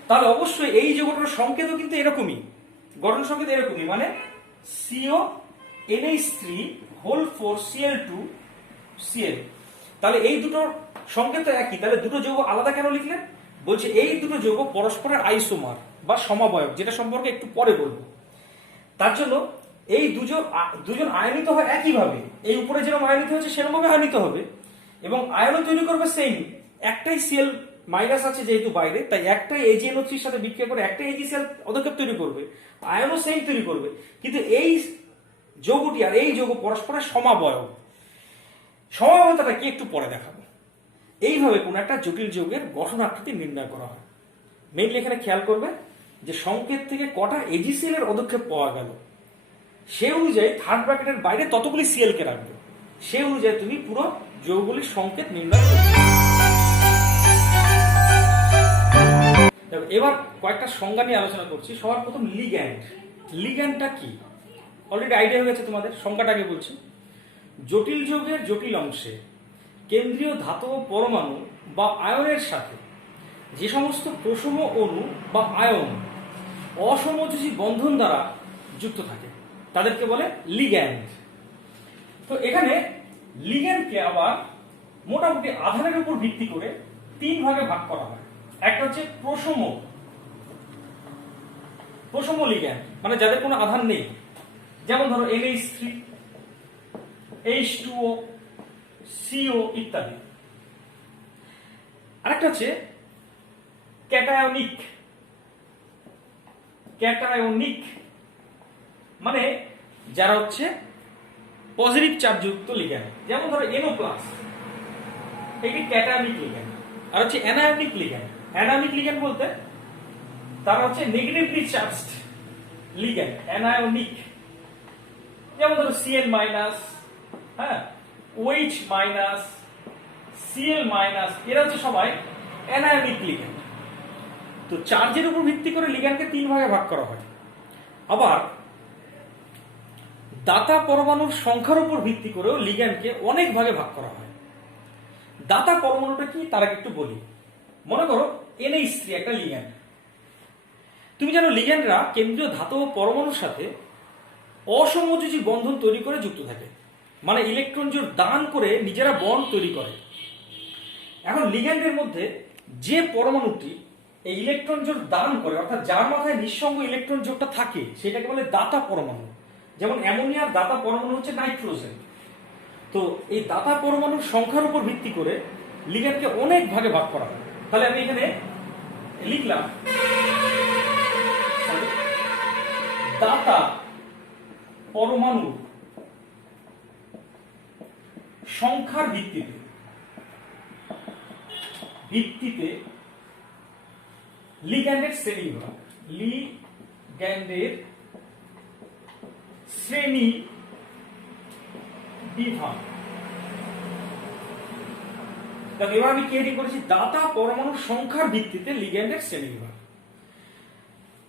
তাহলে অবশ্যই এই যৌগটার সংকেতও কিন্তু এরকমই, গঠন সংকেত এরকমই, মানে CO NH3 whole 4 Cl2 Cl। তাহলে এই দুটো সংকেত একই, তাহলে দুটো যৌগ আলাদা কেন লিখলেন? বলছে এই দুটো যৌগ পরস্পরের আইসোমার বা সমাবয়ব, যেটা সম্পর্কে একটু পরে বলবো। তার জন্য এই দুজন আয়নিত হয় একইভাবে, এই উপরে যেরকম আয়নিত হচ্ছে সেরকমভাবে আয়নিত হবে এবং আয়ন তৈরি করবে সেম। একটাই Cl মাইনাস আছে যেহেতু বাইরে, তাই একটাই AgNO3 এর সাথে বিক্রিয়া করে একটাই AgCl অদক্ষেপ তৈরি করবে, আয়নও সেম তৈরি করবে, কিন্তু এই যৌগটি আর এই যৌগ পরস্পরের সমাবয়ব। সমাবয়তাটা কি একটু পরে দেখাবো। এইভাবে কোন একটা জটিল যৌগের গঠন আকৃতি নির্ণয় করা হয়। মেইনলি এখানে খেয়াল করবে যে সংকেত থেকে কটা AgCl এর অদক্ষেপ পাওয়া গেল, সে অনুযায়ী থার্ড ব্র্যাকেটের বাইরে ততগুলি Cl কে রাখবে, সে অনুযায়ী তুমি পুরো যৌগগুলির সংকেত নির্ণয় করবে। এবার কয়েকটা সংজ্ঞা নিয়ে আলোচনা করছি। সবার প্রথম লিগ্যান্ড। লিগ্যান্ডটা কি অলরেডি আইডিয়া হয়ে গেছে তোমাদের, সংজ্ঞাটাকে বলছি। জটিল যৌগের জটিল অংশে কেন্দ্রীয় ধাতব পরমাণু বা আয়নের সাথে যে সমস্ত প্রসম অণু বা আয়ন অসমযোজী বন্ধন দ্বারা যুক্ত থাকে তাদেরকে বলে লিগ্যান্ড। তো এখানে লিগ্যান্ডকে আবার মোটামুটি আধারের উপর ভিত্তি করে তিন ভাগে ভাগ করা হয়। একটা হচ্ছে প্রসম লিগ্যান্ড, মানে যাদের কোনো আধার নেই, যেমন ধরো NH3 H2O CO ইত্যাদি। আরেকটা হচ্ছে ক্যাটায়নিক, মানে যারা হচ্ছে পজিটিভ চার্জযুক্ত লিগ্যান্ড, যেমন ধরো NO+, এটি ক্যাটায়নিক লিগ্যান্ড। আর হচ্ছে অ্যানায়নিক লিগ্যান্ড। অ্যানায়নিক লিগ্যান্ড বলতে তারা হচ্ছে নেগেটিভলি চার্জড লিগ্যান্ড, অ্যানায়নিক। যেমন ধরো Cl-, হ্যাঁ, OH-, Cl-, এরা হচ্ছে সবাই অ্যানায়নিক লিগ্যান্ড। তো চার্জের উপর ভিত্তি করে লিগ্যান্ডকে তিন ভাগে ভাগ করা হয়। আবার দাতা পরমাণুর সংখ্যার উপর ভিত্তি করেও লিগ্যান্ডকে অনেক ভাগে ভাগ করা হয়। দাতা পরমাণুটা কি তার একটু বলি। মনে করো NH3 একটা লিগ্যান্ড। তুমি জানো লিগ্যান্ডরা কেন্দ্রীয় ধাতব পরমাণুর সাথে অসমযোজী বন্ধন তৈরি করে যুক্ত থাকে, মানে ইলেকট্রন জোড় দান করে নিজেরা বন্ড তৈরি করে। এখন লিগ্যান্ডের মধ্যে যে পরমাণুটি এই ইলেকট্রন জোড় দান করে, অর্থাৎ যার মাথায় নিঃসঙ্গ ইলেকট্রন জোড়টা থাকে, সেটাকে বলে দাতা পরমাণু। যেমন অ্যামোনিয়ার দাতা পরমাণু হচ্ছে নাইট্রোজেন। তো এই দাতা পরমাণুর সংখ্যার উপর ভিত্তি করে লিগ্যান্ডকে অনেক ভাগে ভাগ করা হয়। তাহলে আমি এখানে লিখলাম দাতা পরমাণু সংখ্যার ভিত্তিতে লিগ্যান্ডের শ্রেণীবিভাগ। লিগ্যান্ডের শ্রেণী বিভাগ। দেখো এবার আমি কি করেছি, দাতা পরমাণুর সংখ্যার ভিত্তিতে লিগ্যান্ডের শ্রেণীবিভাগ।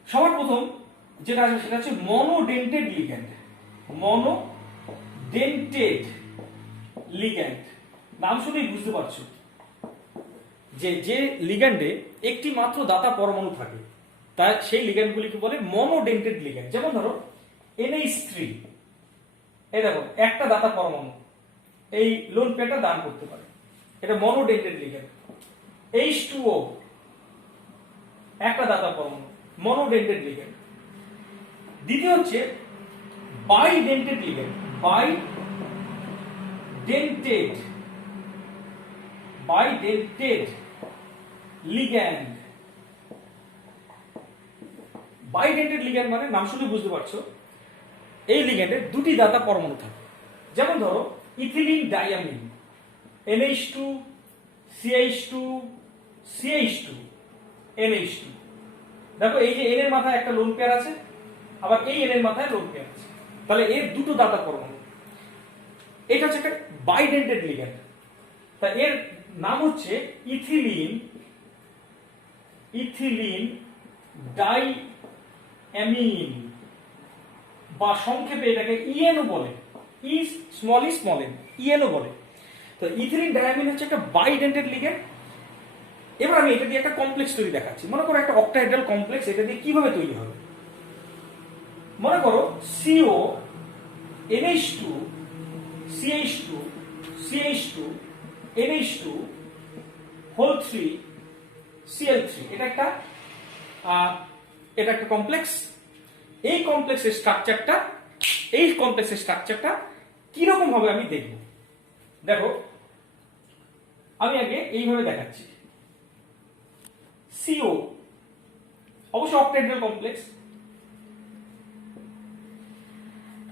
সবার প্রথম যেটা আছে সেটা হচ্ছে মনোডেন্টেড লিগ্যান্ড। মনোডেন্টেড লিগ্যান্ড নাম শুনেই বুঝতে পারছো যে লিগ্যান্ডে একটি মাত্র দাতা পরমাণু থাকে, তাই সেই লিগ্যান্ডগুলিকে বলে মনোডেন্টেড লিগ্যান্ড। যেমন ধরো NH3 এই দেখো একটা দাতা পরমাণু এই লোন পেয়ারটা দান করতে পারে, এটা মনোডেন্টেড লিগ্যান্ড। H2O একটা দাতা পরমাণু, মনোডেন্টেড লিগ্যান্ড। দ্বিতীয় হচ্ছে বাইডেন্টেড লিগ্যান্ড, বাইডেন্টেড লিগ্যান্ড। বাইডেন্টেড লিগ্যান্ড মানে নাম শুনে বুঝতে পারছো, এই লিগ্যান্ডে দুটি দাতা পরমাণু থাকে। যেমন ধরো ethylene diamine, NH2 CH2 CH2 NH2। দেখো এই যে N এর মাথায় একটা লোন পেয়ার আছে, আবার এই N এর মাথায় লোন পেয়ার আছে, তাহলে এর দুটো দাতা পরমাণু। এটা হচ্ছে একটা বাইডেন্টেড লিগ্যান্ড। তা এর নাম হচ্ছে ইথিলিন ডাইঅ্যামিন, বা সংক্ষেপে এটাকে ইএনও বলে, স্মল এন ইএনও বলে। তো ইথিলিন ডায়ামিন হচ্ছে একটা বাইডেন্টেড লিগ্যান্ড। এবার আমি এটা দিয়ে একটা কমপ্লেক্স তৈরি দেখাচ্ছি। মনে করো একটা অক্টাহেড্রাল কমপ্লেক্স, এটা দিয়ে কিভাবে তৈরি হবে। মনে করো CO NH2 CH2 CH2 NH2 whole 3 Cl3, এটা একটা কমপ্লেক্স। এই কমপ্লেক্সের স্ট্রাকচারটা কিরকম হবে আমি দেখব। দেখো আমি আগে এইভাবে দেখাচ্ছি। CO অবশ্যই অক্টাহেড্রাল কমপ্লেক্স।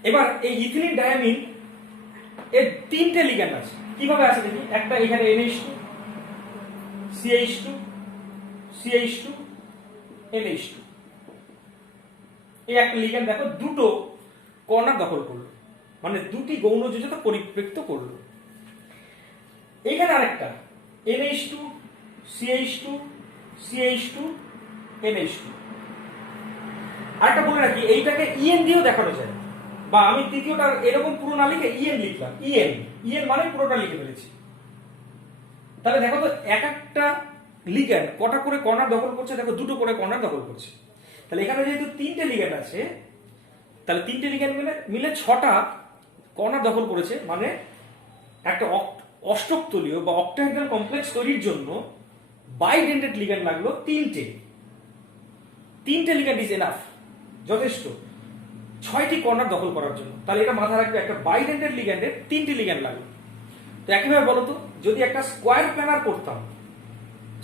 এবার এই ইথিলিন ডায়ামিন এর তিনটে লিগ্যান্ড আছে। কিভাবে আছে দেখি। একটা এখানে NH2 CH2 CH2 NH2, এই একটা লিগ্যান্ড দেখো দুটো কর্নার দখল করলো, মানে দুটি গৌণ যোজতা পরিবৃক্ত করলো। এইখানে আরেকটা NH2 CH2 CH2 NH2। আরেকটা বলে রাখি, এইটাকে ইএন দিয়েও দেখানো যায়, বা আমি তৃতীয়টা এরকম পুরো না লিখে ইএন লিখলাম। ইএন মানে পুরোটা লিখে ফেলেছি। তাহলে দেখো তো এক একটা লিগ্যান্ড কটা করে কর্নার দখল করছে, দেখো দুটো করে কর্নার দখল করছে। তাহলে এখানে যেহেতু তিনটে লিগ্যান্ড আছে, তাহলে তিনটে লিগ্যান্ড মিলে 6টা কর্নার দখল করেছে, মানে একটা অষ্টক তলীয় বা অক্টাহেড্রাল কমপ্লেক্স তৈরির জন্য বাইডেন্টেড লিগ্যান্ড লাগলো তিনটে লিগ্যান্ড ইজ এনাফ, যথেষ্ট 6টি কর্নার দখল করার জন্য। তাহলে এটা মাথায় রাখবে, একটা বাইডেন্টেড লিগ্যান্ডের 3টি লিগ্যান্ড লাগলো। তো একইভাবে বলতো যদি একটা স্কোয়ার প্ল্যানার করতাম,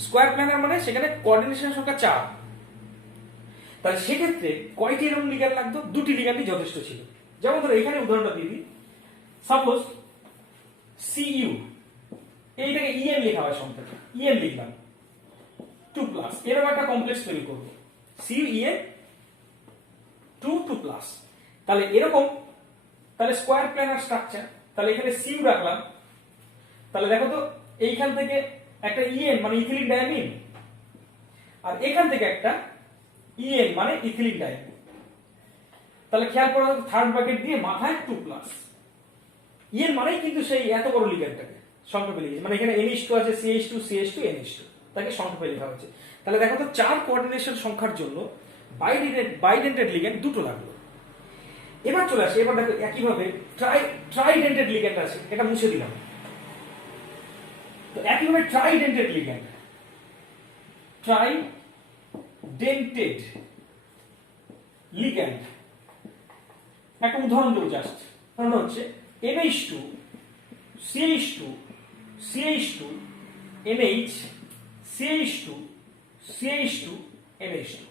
স্কোয়ার প্ল্যানার মানে সেখানে কোঅর্ডিনেশনের সংখ্যা 4, তাহলে সেক্ষেত্রে কয়টি এরকম লিগ্যান্ড লাগতো? 2টি লিগ্যান্ডই যথেষ্ট ছিল। যেমন ধরো এখানে উদাহরণটা দিয়ে দিই। সাপোজ CU, এইটাকে EN লেখা হয় সংখ্যাটা, EN লিখলাম 2+, এরকম একটা কমপ্লেক্স তৈরি করবো CU EN 2+। তাহলে এরকম, তাহলে স্কোয়ার প্ল্যানার স্ট্রাকচার। তাহলে এখানে CU রাখলাম, তাহলে দেখো তো এইখান থেকে একটা EN মানে ইথিলিন ডায়ামিন, আর এখান থেকে একটা EN মানে ইথিলিন ডায়ামিন। তাহলে খেয়াল করো থার্ড ব্র্যাকেট দিয়ে মাথায় 2+। EN মানেই কিন্তু সেই এত বড় লিগ্যান্ডটাকে সংক্ষেপে লিখেছি, মানে এখানে NH2 আছে CH2 CH2 NH2, তাকে সংক্ষেপে লেখা হচ্ছে। তাহলে দেখো তো 4 কোঅর্ডিনেশন সংখ্যার জন্য বাইডেন্টেড লিগ্যান্ড দুটো লাগলো। এবার চলে আসে, এবার দেখো একইভাবে ট্রাইডেন্টেড লিগ্যান্ড আছে, এটা মুছে দিলাম। তো একইভাবে ট্রাইডেন্টেড লিগ্যান্ড, একটা উদাহরণ দেবো জাস্ট। উদাহরণ হচ্ছে NH2 CH2 CH2 NH CH2 CH2 NH2।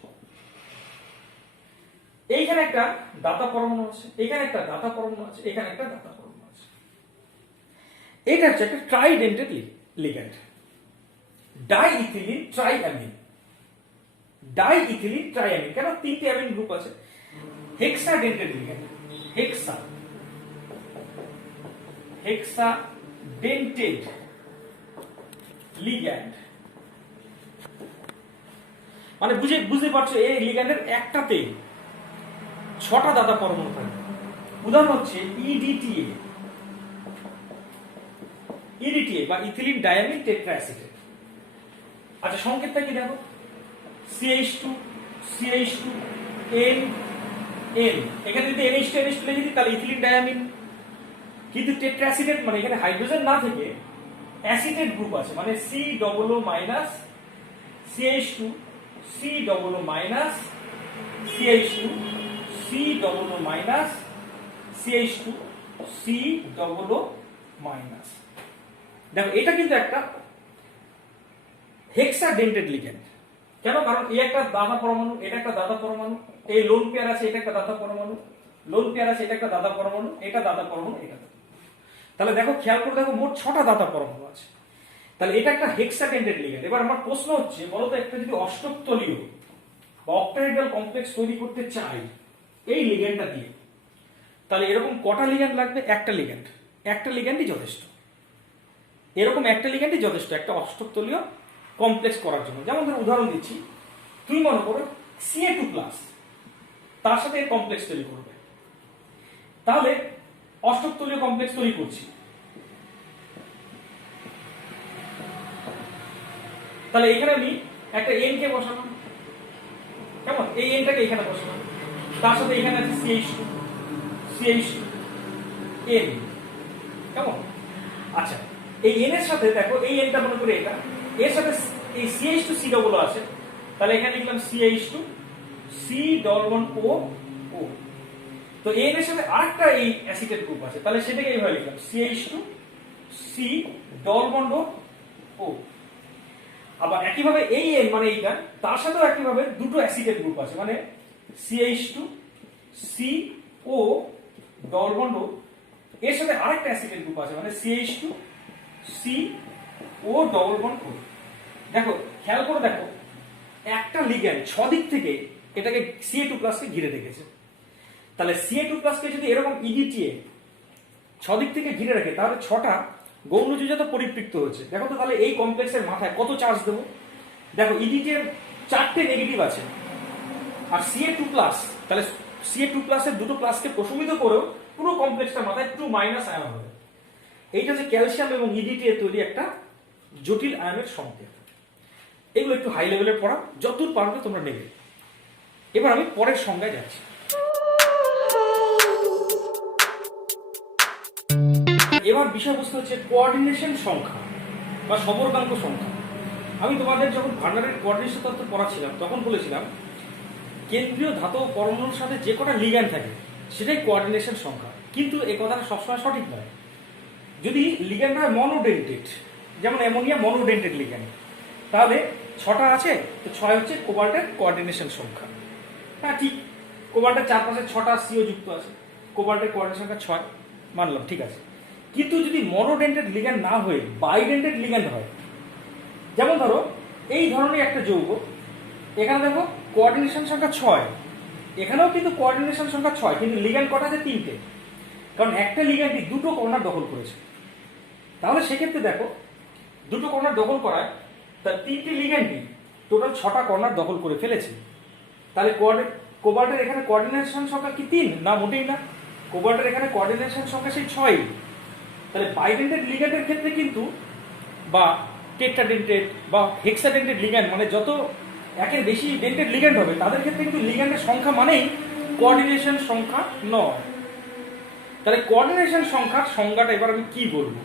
এইখানে একটা দাতা পরমাণু আছে, এখানে একটা দাতা পরমাণু আছে, এখানে একটা দাতা পরমাণু আছে। এটা হচ্ছে একটা ট্রাইডেন্টেড লিগ্যান্ড। ডাইইথিলিন ট্রাইঅ্যামিন, কেন? 3টে অ্যামিন গ্রুপ আছে। হেক্সাডেন্টেড লিগ্যান্ড, হেক্সাডেন্টেড লিগ্যান্ড মানে বুঝতে পারছো, এই লিগ্যান্ডের একটাতে 6টা দাতা পরমাণু থাকে। উদাহরণ হচ্ছে EDTA বা ইথিলিন ডায়ামিন টেট্রাঅ্যাসিটেট। আচ্ছা সংকেতটা কি দেখো, CH2 CH2 N, এখানে যদি NH2 NH2 লিখে দিই তাহলে ইথিলিন ডায়ামিন কিন্তু টেট্রাসিডেট মানে এখানে হাইড্রোজেন না থেকে অ্যাসিটেট গ্রুপ আছে, মানে COO minus CH2 COO minus CH2 COO minus CH2 COO minus. দেখো এটা কিন্তু একটা হেক্সাডেন্টেড লিগ্যান্ড। কেন? কারণ এই একটা দাতা পরমাণু, এটা একটা দাতা পরমাণু, এই লোন পেয়ার আছে, এটা একটা দাতা পরমাণু, লোন পেয়ার আছে, এটা একটা দাতা পরমাণু, এটা দাতা পরমাণু, এটা। তাহলে দেখো খেয়াল করে দেখো মোট 6টা দাতা পরমাণু আছে। তাহলে এটা একটা হেক্সাডেন্টেড লিগ্যান্ড। এবার আমার প্রশ্ন হচ্ছে, বলতো একটা যদি অষ্টক তলীয় বা অক্টাহেড্রাল কমপ্লেক্স তৈরি করতে চাই এই লিগ্যান্ডটা দিয়ে, তাহলে এরকম কটা লিগ্যান্ড লাগবে? একটা লিগ্যান্ড, একটা লিগ্যান্ডই যথেষ্ট। এরকম একটা লিগ্যান্ডই যথেষ্ট একটা অষ্টক তলীয় কমপ্লেক্স করার জন্য। যেমন ধর উদাহরণ দিচ্ছি, তুমি মনে করো Ca2+, তার সাথে কমপ্লেক্স তৈরি করবে, তাহলে অষ্টক তলীয় কমপ্লেক্স তৈরি করছি, তাহলে এখানে আমি একটা n কে বসালাম, কেমন? এই nটাকে এখানে বসালাম, তার সাথে এখানে আছে CH2 n, কেমন? আচ্ছা, এই n এর সাথে দেখো এই nটা মনে করে এটা, এর সাথে এই CH2 C ডবল আছে, তাহলে এখানে লিখলাম CH2 C double O O। তো n এর সাথে আরেকটা এই অ্যাসিটেট গ্রুপ আছে, তাহলে সেটাকে এইভাবে লিখলাম CH2 C ডবল O। আবার একইভাবে এই n মানে এইটা, তার সাথেও একইভাবে দুটো অ্যাসিটেট গ্রুপ আছে, মানে CH2 C O double O, এর সাথে আরেকটা অ্যাসিটেট গ্রুপ আছে, মানে CH2 C O double O। দেখো খেয়াল করে দেখো, একটা লিগ্যান্ড 6 দিক থেকে এটাকে Ca2+ কে ঘিরে রেখেছে। তাহলে Ca2+ কে যদি এরকম EDTA 6 দিক থেকে ঘিরে রাখে, তাহলে 6টা গৌণ যোজক পরিপৃক্ত হচ্ছে। দেখো তো তাহলে এই কমপ্লেক্সের মাথায় কত চার্জ দেবো? দেখো EDTA এর 4টে নেগেটিভ আছে, আর Ca2+, তাহলে Ca2+ এর দুটো প্লাসকে প্রশমিত করেও পুরো কমপ্লেক্সটার মাথায় 2 মাইনাস আয়ন হবে। এইটা যে ক্যালসিয়াম এবং EDTA তৈরি একটা জটিল আয়নের সংকেত। এগুলো একটু হাই লেভেলের পড়া, যতদূর পারবে তোমরা নেবে। এবার আমি পরের সংজ্ঞায় যাচ্ছি। এবার বিষয়বস্তু হচ্ছে কোঅর্ডিনেশন সংখ্যা বা সমরকাঙ্ক সংখ্যা। আমি তোমাদের যখন ভান্ডারের কোঅর্ডিনেশন তত্ত্ব পড়াচ্ছিলাম তখন বলেছিলাম কেন্দ্রীয় ধাতব পরমাণুর সাথে যে কটা লিগ্যান্ড থাকে সেটাই কোঅর্ডিনেশন সংখ্যা, কিন্তু এই কথাটা সবসময় সঠিক নয়। যদি লিগ্যান্ড হয় মনোডেন্টেড, যেমন অ্যামোনিয়া মনোডেন্টেড লিগ্যান্ড, তাহলে 6টা আছে, তো 6 হচ্ছে কোবাল্টের কোঅর্ডিনেশন সংখ্যা। হ্যাঁ ঠিক, কোবাল্টের চারপাশে 6টা সিও যুক্ত আছে, কোবাল্টের কোঅর্ডিনেশন সংখ্যা 6, মানলাম, ঠিক আছে। কিন্তু যদি মনোডেন্টেড লিগ্যান্ড না হয়ে বাইডেন্টেড লিগ্যান্ড হয়, যেমন ধরো এই ধরনের একটা যৌগ, এখানে দেখো কোঅর্ডিনেশন সংখ্যা 6, এখানেও কিন্তু কোঅর্ডিনেশন সংখ্যা 6, কিন্তু লিগ্যান্ড কটা আছে? 3টে, কারণ একটা লিগ্যান্ডই দুটো কর্নার দখল করেছে। তাহলে সেক্ষেত্রে দেখো দুটো কর্নার দখল করায় তার 3টে লিগ্যান্ডই টোটাল 6টা কর্নার দখল করে ফেলেছে। তাহলে কোবাল্টের এখানে কোঅর্ডিনেশন সংখ্যা কি 3? না, মোটেই না। কোবাল্টের এখানে কোঅর্ডিনেশন সংখ্যা সেই 6। তাহলে বাইডেন্টেড লিগ্যান্ডের ক্ষেত্রে কিন্তু, বা টেট্রাডেন্টেড বা হেক্সাডেন্টেড লিগ্যান্ড, মানে যত একের বেশি ডেন্টেড লিগ্যান্ড হবে তাদের ক্ষেত্রে কিন্তু লিগ্যান্ডের সংখ্যা মানেই কোঅর্ডিনেশন সংখ্যা নয়। তাহলে কোঅর্ডিনেশন সংখ্যার সংজ্ঞাটা এবার আমি কি বলবো?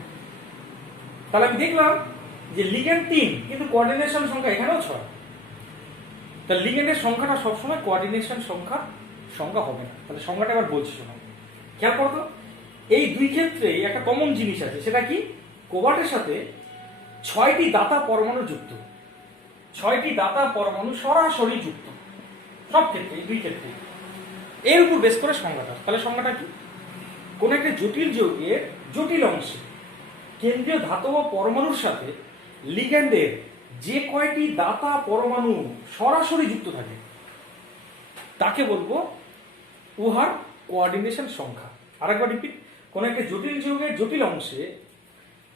তাহলে আমি দেখলাম যে লিগ্যান্ড 3, কিন্তু কোঅর্ডিনেশন সংখ্যা এখানেও 6। তাহলে লিগ্যান্ডের সংখ্যাটা সবসময় কোঅর্ডিনেশন সংখ্যা হবে না। তাহলে সংখ্যাটা এবার বলছি, শোনো, খেয়াল করো তো, এই দুই ক্ষেত্রে একটা কমন জিনিস আছে, সেটা কি? কোবাল্টের সাথে 6টি দাতা পরমাণু যুক্ত, 6টি দাতা পরমাণু সরাসরি যুক্ত, সব ক্ষেত্রে, এই দুই ক্ষেত্রে। এর উপর বেস করে সংজ্ঞাটা। তাহলে সংজ্ঞাটা কি? কোন একটা জটিল যৌগের জটিল অংশে কেন্দ্রীয় ধাতব পরমাণুর সাথে লিগ্যান্ডের যে কয়টি দাতা পরমাণু সরাসরি যুক্ত থাকে তাকে বলবো উহার কোঅর্ডিনেশন সংখ্যা। আরেকবার রিপিট, কোন একটা জটিল যৌগের জটিল অংশে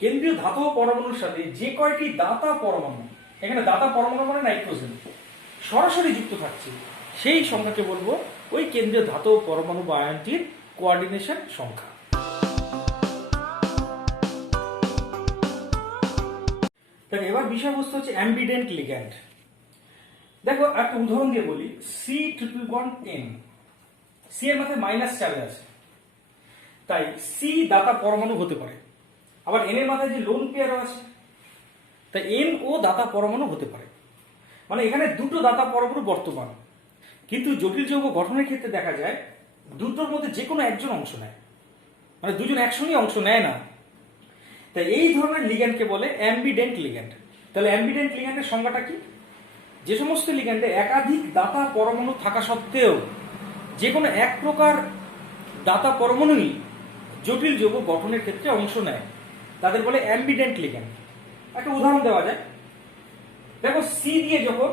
কেন্দ্রীয় ধাতব পরমাণুর সাথে যে কয়টি দাতা পরমাণু, এখানে দাতা পরমাণু মানে নাইট্রোজেন, সরাসরি যুক্ত থাকছে, সেই সংখ্যাকে বলবো ওই কেন্দ্রীয় ধাতব পরমাণু বা আয়নটির কোঅর্ডিনেশন সংখ্যা। তাহলে এবার বিষয়বস্তু হচ্ছে অ্যাম্বিডেন্ট লিগ্যান্ড। দেখো একটা উদাহরণ দিয়ে বলি, C triple bond N, C এর মাথায় মাইনাস চার্জ আছে, তাই সি দাতা পরমাণু হতে পারে। আবার এন এর মাথায় যে লোন পেয়ার আছে, তাই এন ও দাতা পরমাণু হতে পারে। মানে এখানে দুটো দাতা পরমাণু বর্তমান, কিন্তু জটিল যৌগ গঠনের ক্ষেত্রে দেখা যায় দুটোর মধ্যে যে কোনো একজন অংশ নেয়, মানে দুজন একসঙ্গে অংশ নেয় না। তাই এই ধরনের লিগ্যান্ডকে বলে অ্যাম্বিডেন্ট লিগ্যান্ড। তাহলে অ্যাম্বিডেন্ট লিগ্যান্ডের সংজ্ঞাটা কি? যে সমস্ত লিগ্যান্ডে একাধিক দাতা পরমাণু থাকা সত্ত্বেও যে কোনো এক প্রকার দাতা পরমাণুই জটিল যৌগ গঠনের ক্ষেত্রে অংশ নেয়, তাদের বলে অ্যাম্বিডেন্ট লিগ্যান্ড। একটা উদাহরণ দেওয়া যায়, দেখো সি দিয়ে যখন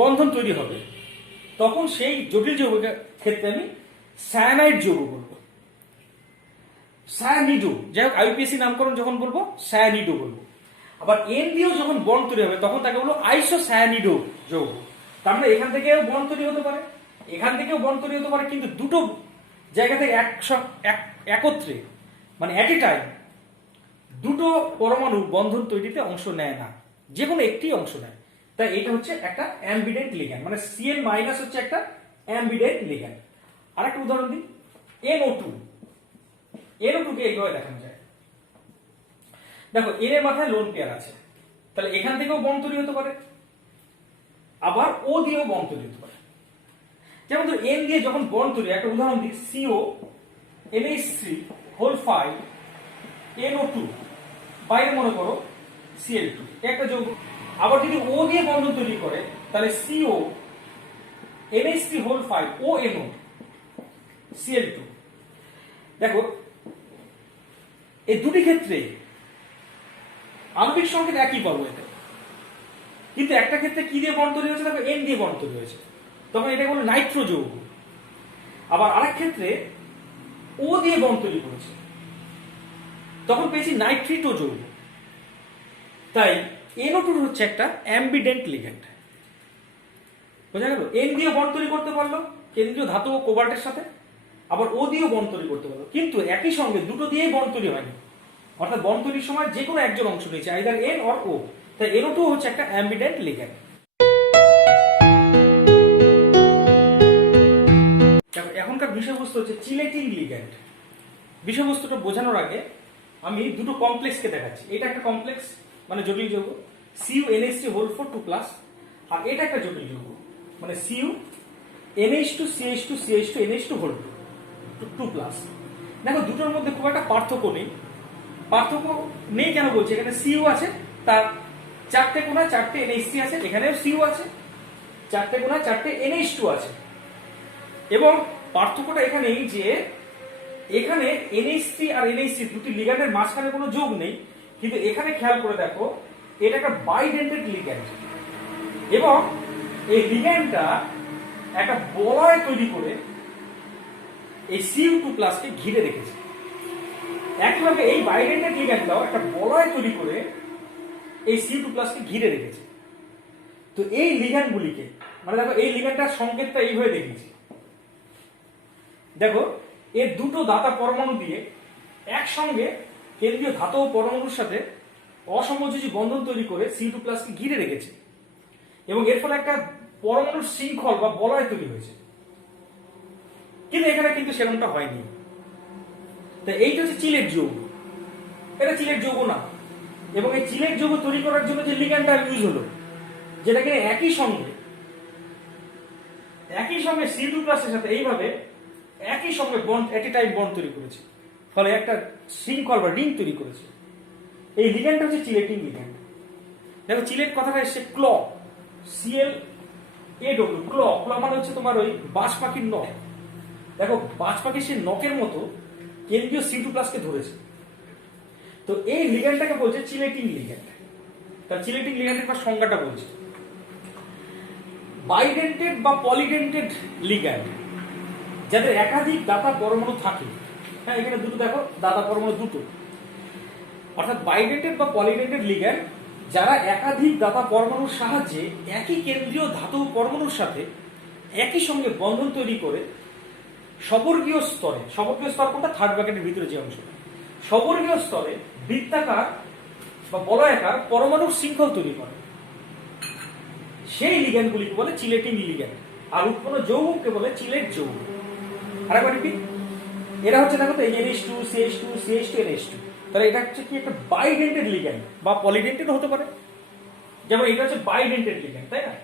বন্ধন তৈরি হবে তখন সেই জটিল যৌগের ক্ষেত্রে আমি সায়ানাইড যৌগ বলবো, সায়ানিডো, যাই হোক আইউপিএসসি নামকরণ যখন বলবো সায়ানিডো বলবো। আবার এন দিয়েও যখন বন্ড তৈরি হবে তখন তাকে বলবো আইসোসায়ানিডো যৌগ। তার মানে এখান থেকেও বন্ড তৈরি হতে পারে, এখান থেকেও বন্ড তৈরি হতে পারে, কিন্তু দুটো জায়গা থেকে একত্রে মানে অ্যাট এ টাইম দুটো পরমাণু বন্ধন তৈরিতে অংশ নেয় না, যে কোনো একটি অংশ নেয়। তাই এটা হচ্ছে একটা অ্যাম্বিডেন্ট লিগ্যান্ড, মানে Cl মাইনাস হচ্ছে একটা অ্যাম্বিডেন্ট লিগ্যান্ড। আর একটা উদাহরণ দিই, NO2 কে এইভাবে দেখানো যায়। দেখো এর মাথায় লোন পেয়ার আছে, তাহলে এখান থেকেও বন্ড তৈরি হতে পারে, আবার ও দিয়েও বন্ড তৈরি হতে পারে। যেমন ধরো এন দিয়ে যখন বন্ড তৈরি, একটা উদাহরণ দিই, CO NH3 হোল 5 NO2, বাইরে মনে করো Cl2, একটা যৌগ। আবার যদি ও দিয়ে বন্ধন তৈরি করে তাহলে CO NH3 whole 5 ONO Cl2। দেখো এই দুটি ক্ষেত্রে আণবিক সংকেত একই পাবো এতে, কিন্তু একটা ক্ষেত্রে কি দিয়ে বন্ড তৈরি হয়েছে, দেখো এন দিয়ে বন্ড তৈরি হয়েছে, তখন এটাকে বলে নাইট্রো যৌগ। আবার আরেক ক্ষেত্রে ও দিয়ে বন্ড তৈরি করেছে, তখন পেয়েছি নাইট্রিটো যৌগ। তাই NO2 হচ্ছে একটা অ্যাম্বিডেন্ট লিগ্যান্ড। বোঝা গেল? এন দিয়ে বন্ড তৈরি করতে পারলো কেন্দ্রীয় ধাতু ও কোবাল্টের সাথে, আবার ও দিয়েও বন্ড তৈরি করতে পারলো, কিন্তু একই সঙ্গে দুটো দিয়েই বন্ড তৈরি হয়নি, অর্থাৎ বন্ড তৈরির সময় যে কোনো একজন অংশ নিয়েছে, আইদার এন অর ও। তাই NO2 হচ্ছে একটা অ্যাম্বিডেন্ট লিগ্যান্ড। এখনকার বিষয়বস্তু হচ্ছে চিলেটিং লিগ্যান্ড। বিষয়বস্তুটা বোঝানোর আগে আমি দুটো কমপ্লেক্সকে দেখাচ্ছি। এটা একটা কমপ্লেক্স মানে জটিল যৌগ CuNH3 হোল 4 2+, আর এটা একটা জটিল যৌগ মানে CuNH2 CH2 CH2 NH2 whole 2+। দেখো দুটোর মধ্যে খুব একটা পার্থক্য নেই। পার্থক্য নেই কেন বলছি, এখানে Cu আছে, তার চারটে কোণা চারটে NH3 আছে, এখানেও Cu আছে, চারটে কোণা চারটে NH2 আছে। এবং পার্থক্যটা এখানেই যে এখানে NH3 আর NH3 দুটি লিগ্যান্ডের মাঝখানে কোনো যোগ নেই, কিন্তু এখানে খেয়াল করে দেখো এটা একটা বাইডেন্টেড লিগ্যান্ড, এবং এই লিগ্যান্ডটা একটা বলয় তৈরি করে এই Cu2+ কে ঘিরে রেখেছে। একইভাবে এই বাইডেন্টেড লিগ্যান্ডটাও একটা বলয় তৈরি করে এই Cu2+ কে ঘিরে রেখেছে। তো এই লিগ্যান্ডগুলিকে মানে দেখো এই লিগ্যান্ডটার সংকেতটা এইভাবে দেখিয়েছি। দেখো এর দুটো দাতা পরমাণু দিয়ে একসঙ্গে কেন্দ্রীয় ধাতব পরমাণুর সাথে অসমযোজী বন্ধন তৈরি করে Cu2+ কে ঘিরে রেখেছে, এবং এর ফলে একটা পরমাণুর শৃঙ্খল বা বলয় তৈরি হয়েছে। কিন্তু এখানে কিন্তু সেরকমটা হয়নি। তাই এইটা হচ্ছে চিলেট যৌগ, এটা চিলেট যৌগ না। এবং এই চিলেট যৌগ তৈরি করার জন্য যে লিগ্যান্ডটা ইউজ হলো, যেটাকে একই সঙ্গে Cu2+ এর সাথে এইভাবে একই সঙ্গে বন্ড এট এ টাইম বন্ড তৈরি করেছে, ফলে একটা শৃঙ্খল বা রিং তৈরি করেছে। এই লিগ্যান্ডটা হচ্ছে চিলেটিং লিগ্যান্ড। দেখো চিলেট কথাটা এসছে ক্ল, ClAW, ক্ল মানে হচ্ছে তোমার ওই বাজ পাখির নখ। দেখো বাজ পাখির সেই নখের মতো কেন্দ্রীয় Cu2+ কে ধরেছে। তো এই লিগ্যান্ডটাকে বলছে চিলেটিং লিগ্যান্ড। তার চিলেটিং লিগ্যান্ডের সংজ্ঞাটা বলছে বাইডেন্টেড বা পলিডেন্টেড লিগ্যান্ড যাদের একাধিক দাতা পরমাণু থাকে। হ্যাঁ, এখানে দুটো দেখো দাতা পরমাণু দুটো, অর্থাৎ বাইডেন্টেড বা পলিডেন্টেড লিগ্যান্ড যারা একাধিক দাতা পরমাণুর সাহায্যে একই কেন্দ্রীয় ধাতব পরমাণুর সাথে একই সঙ্গে বন্ধন তৈরি করে সবর্গীয় স্তরে, সবর্গীয় স্তর কোনটা, থার্ড ব্র্যাকেটের ভিতরে যে অংশ, সবর্গীয় স্তরে বৃত্তাকার বা বলয়াকার পরমাণুর শৃঙ্খল তৈরি করে, সেই লিগ্যান্ডগুলিকে বলে চিলেটিং লিগ্যান্ড। আর উৎপন্ন যৌগকে বলে চিলেট যৌগ। আরেকবার রিপিট, এরা হচ্ছে দেখো তো NH2 CH2 CH2 NH2, তাহলে এটা হচ্ছে কি একটা বাইডেন্টেড লিগ্যান্ড বা পলিডেন্টেড হতে পারে। যেমন এটা হচ্ছে বাইডেন্টেড লিগ্যান্ড, তাই না?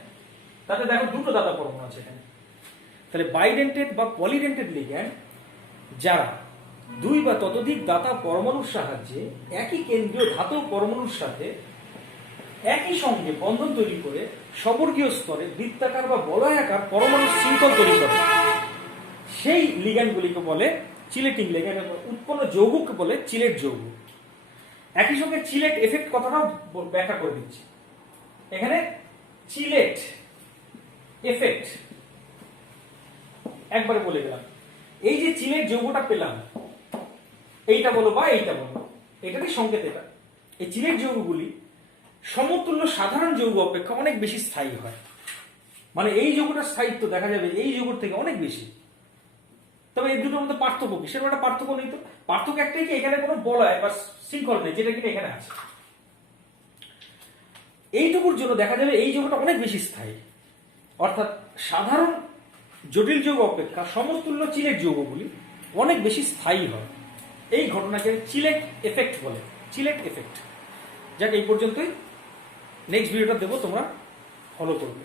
তাতে দেখো দুটো দাতা পরমাণু আছে এখানে। তাহলে বাইডেন্টেড বা পলিডেন্টেড লিগ্যান্ড যারা দুই বা ততোধিক দাতা পরমাণুর সাহায্যে একই কেন্দ্রীয় ধাতব পরমাণুর সাথে একই সঙ্গে বন্ধন তৈরি করে স্ববর্গীয় স্তরে বৃত্তাকার বা বলয়াকার পরমাণু শৃঙ্খল তৈরি করে, সেই লিগ্যান্ডগুলিকে বলে চিলেটিং লিগ্যান্ড। উৎপন্ন যৌগকে বলে চিলেট যৌগ। একই সঙ্গে চিলেট এফেক্ট কথাটাও ব্যাখ্যা করে দিচ্ছি এখানে। চিলেট এফেক্ট একবারে বলে গেলাম। এই যে চিলেট যৌগটা পেলাম, এইটা বলো বা এইটা বলো, এটারই সংকেত এটা। এই চিলেট যৌগগুলি সমতুল্য সাধারণ যৌগ অপেক্ষা অনেক বেশি স্থায়ী হয়। মানে এই যৌগটার স্থায়িত্ব দেখা যাবে এই যৌগের থেকে অনেক বেশি। তবে এই দুটোর মধ্যে পার্থক্য কি? সেরকম একটা পার্থক্য নেই তো। পার্থক্য একটাই কি এখানে কোনো বলয় বা শৃঙ্খল নেই, যেটা কিনা এখানে আছে। এইটুকুর জন্য দেখা যাবে এই যৌগটা অনেক বেশি স্থায়ী। অর্থাৎ সাধারণ জটিল যৌগ অপেক্ষা সমতুল্য চিলেট যৌগগুলি অনেক বেশি স্থায়ী হয়। এই ঘটনাকে চিলেট এফেক্ট বলে, চিলেট এফেক্ট। যাক, এই পর্যন্তই। নেক্সট ভিডিওটা দেবো, তোমরা ফলো করবে।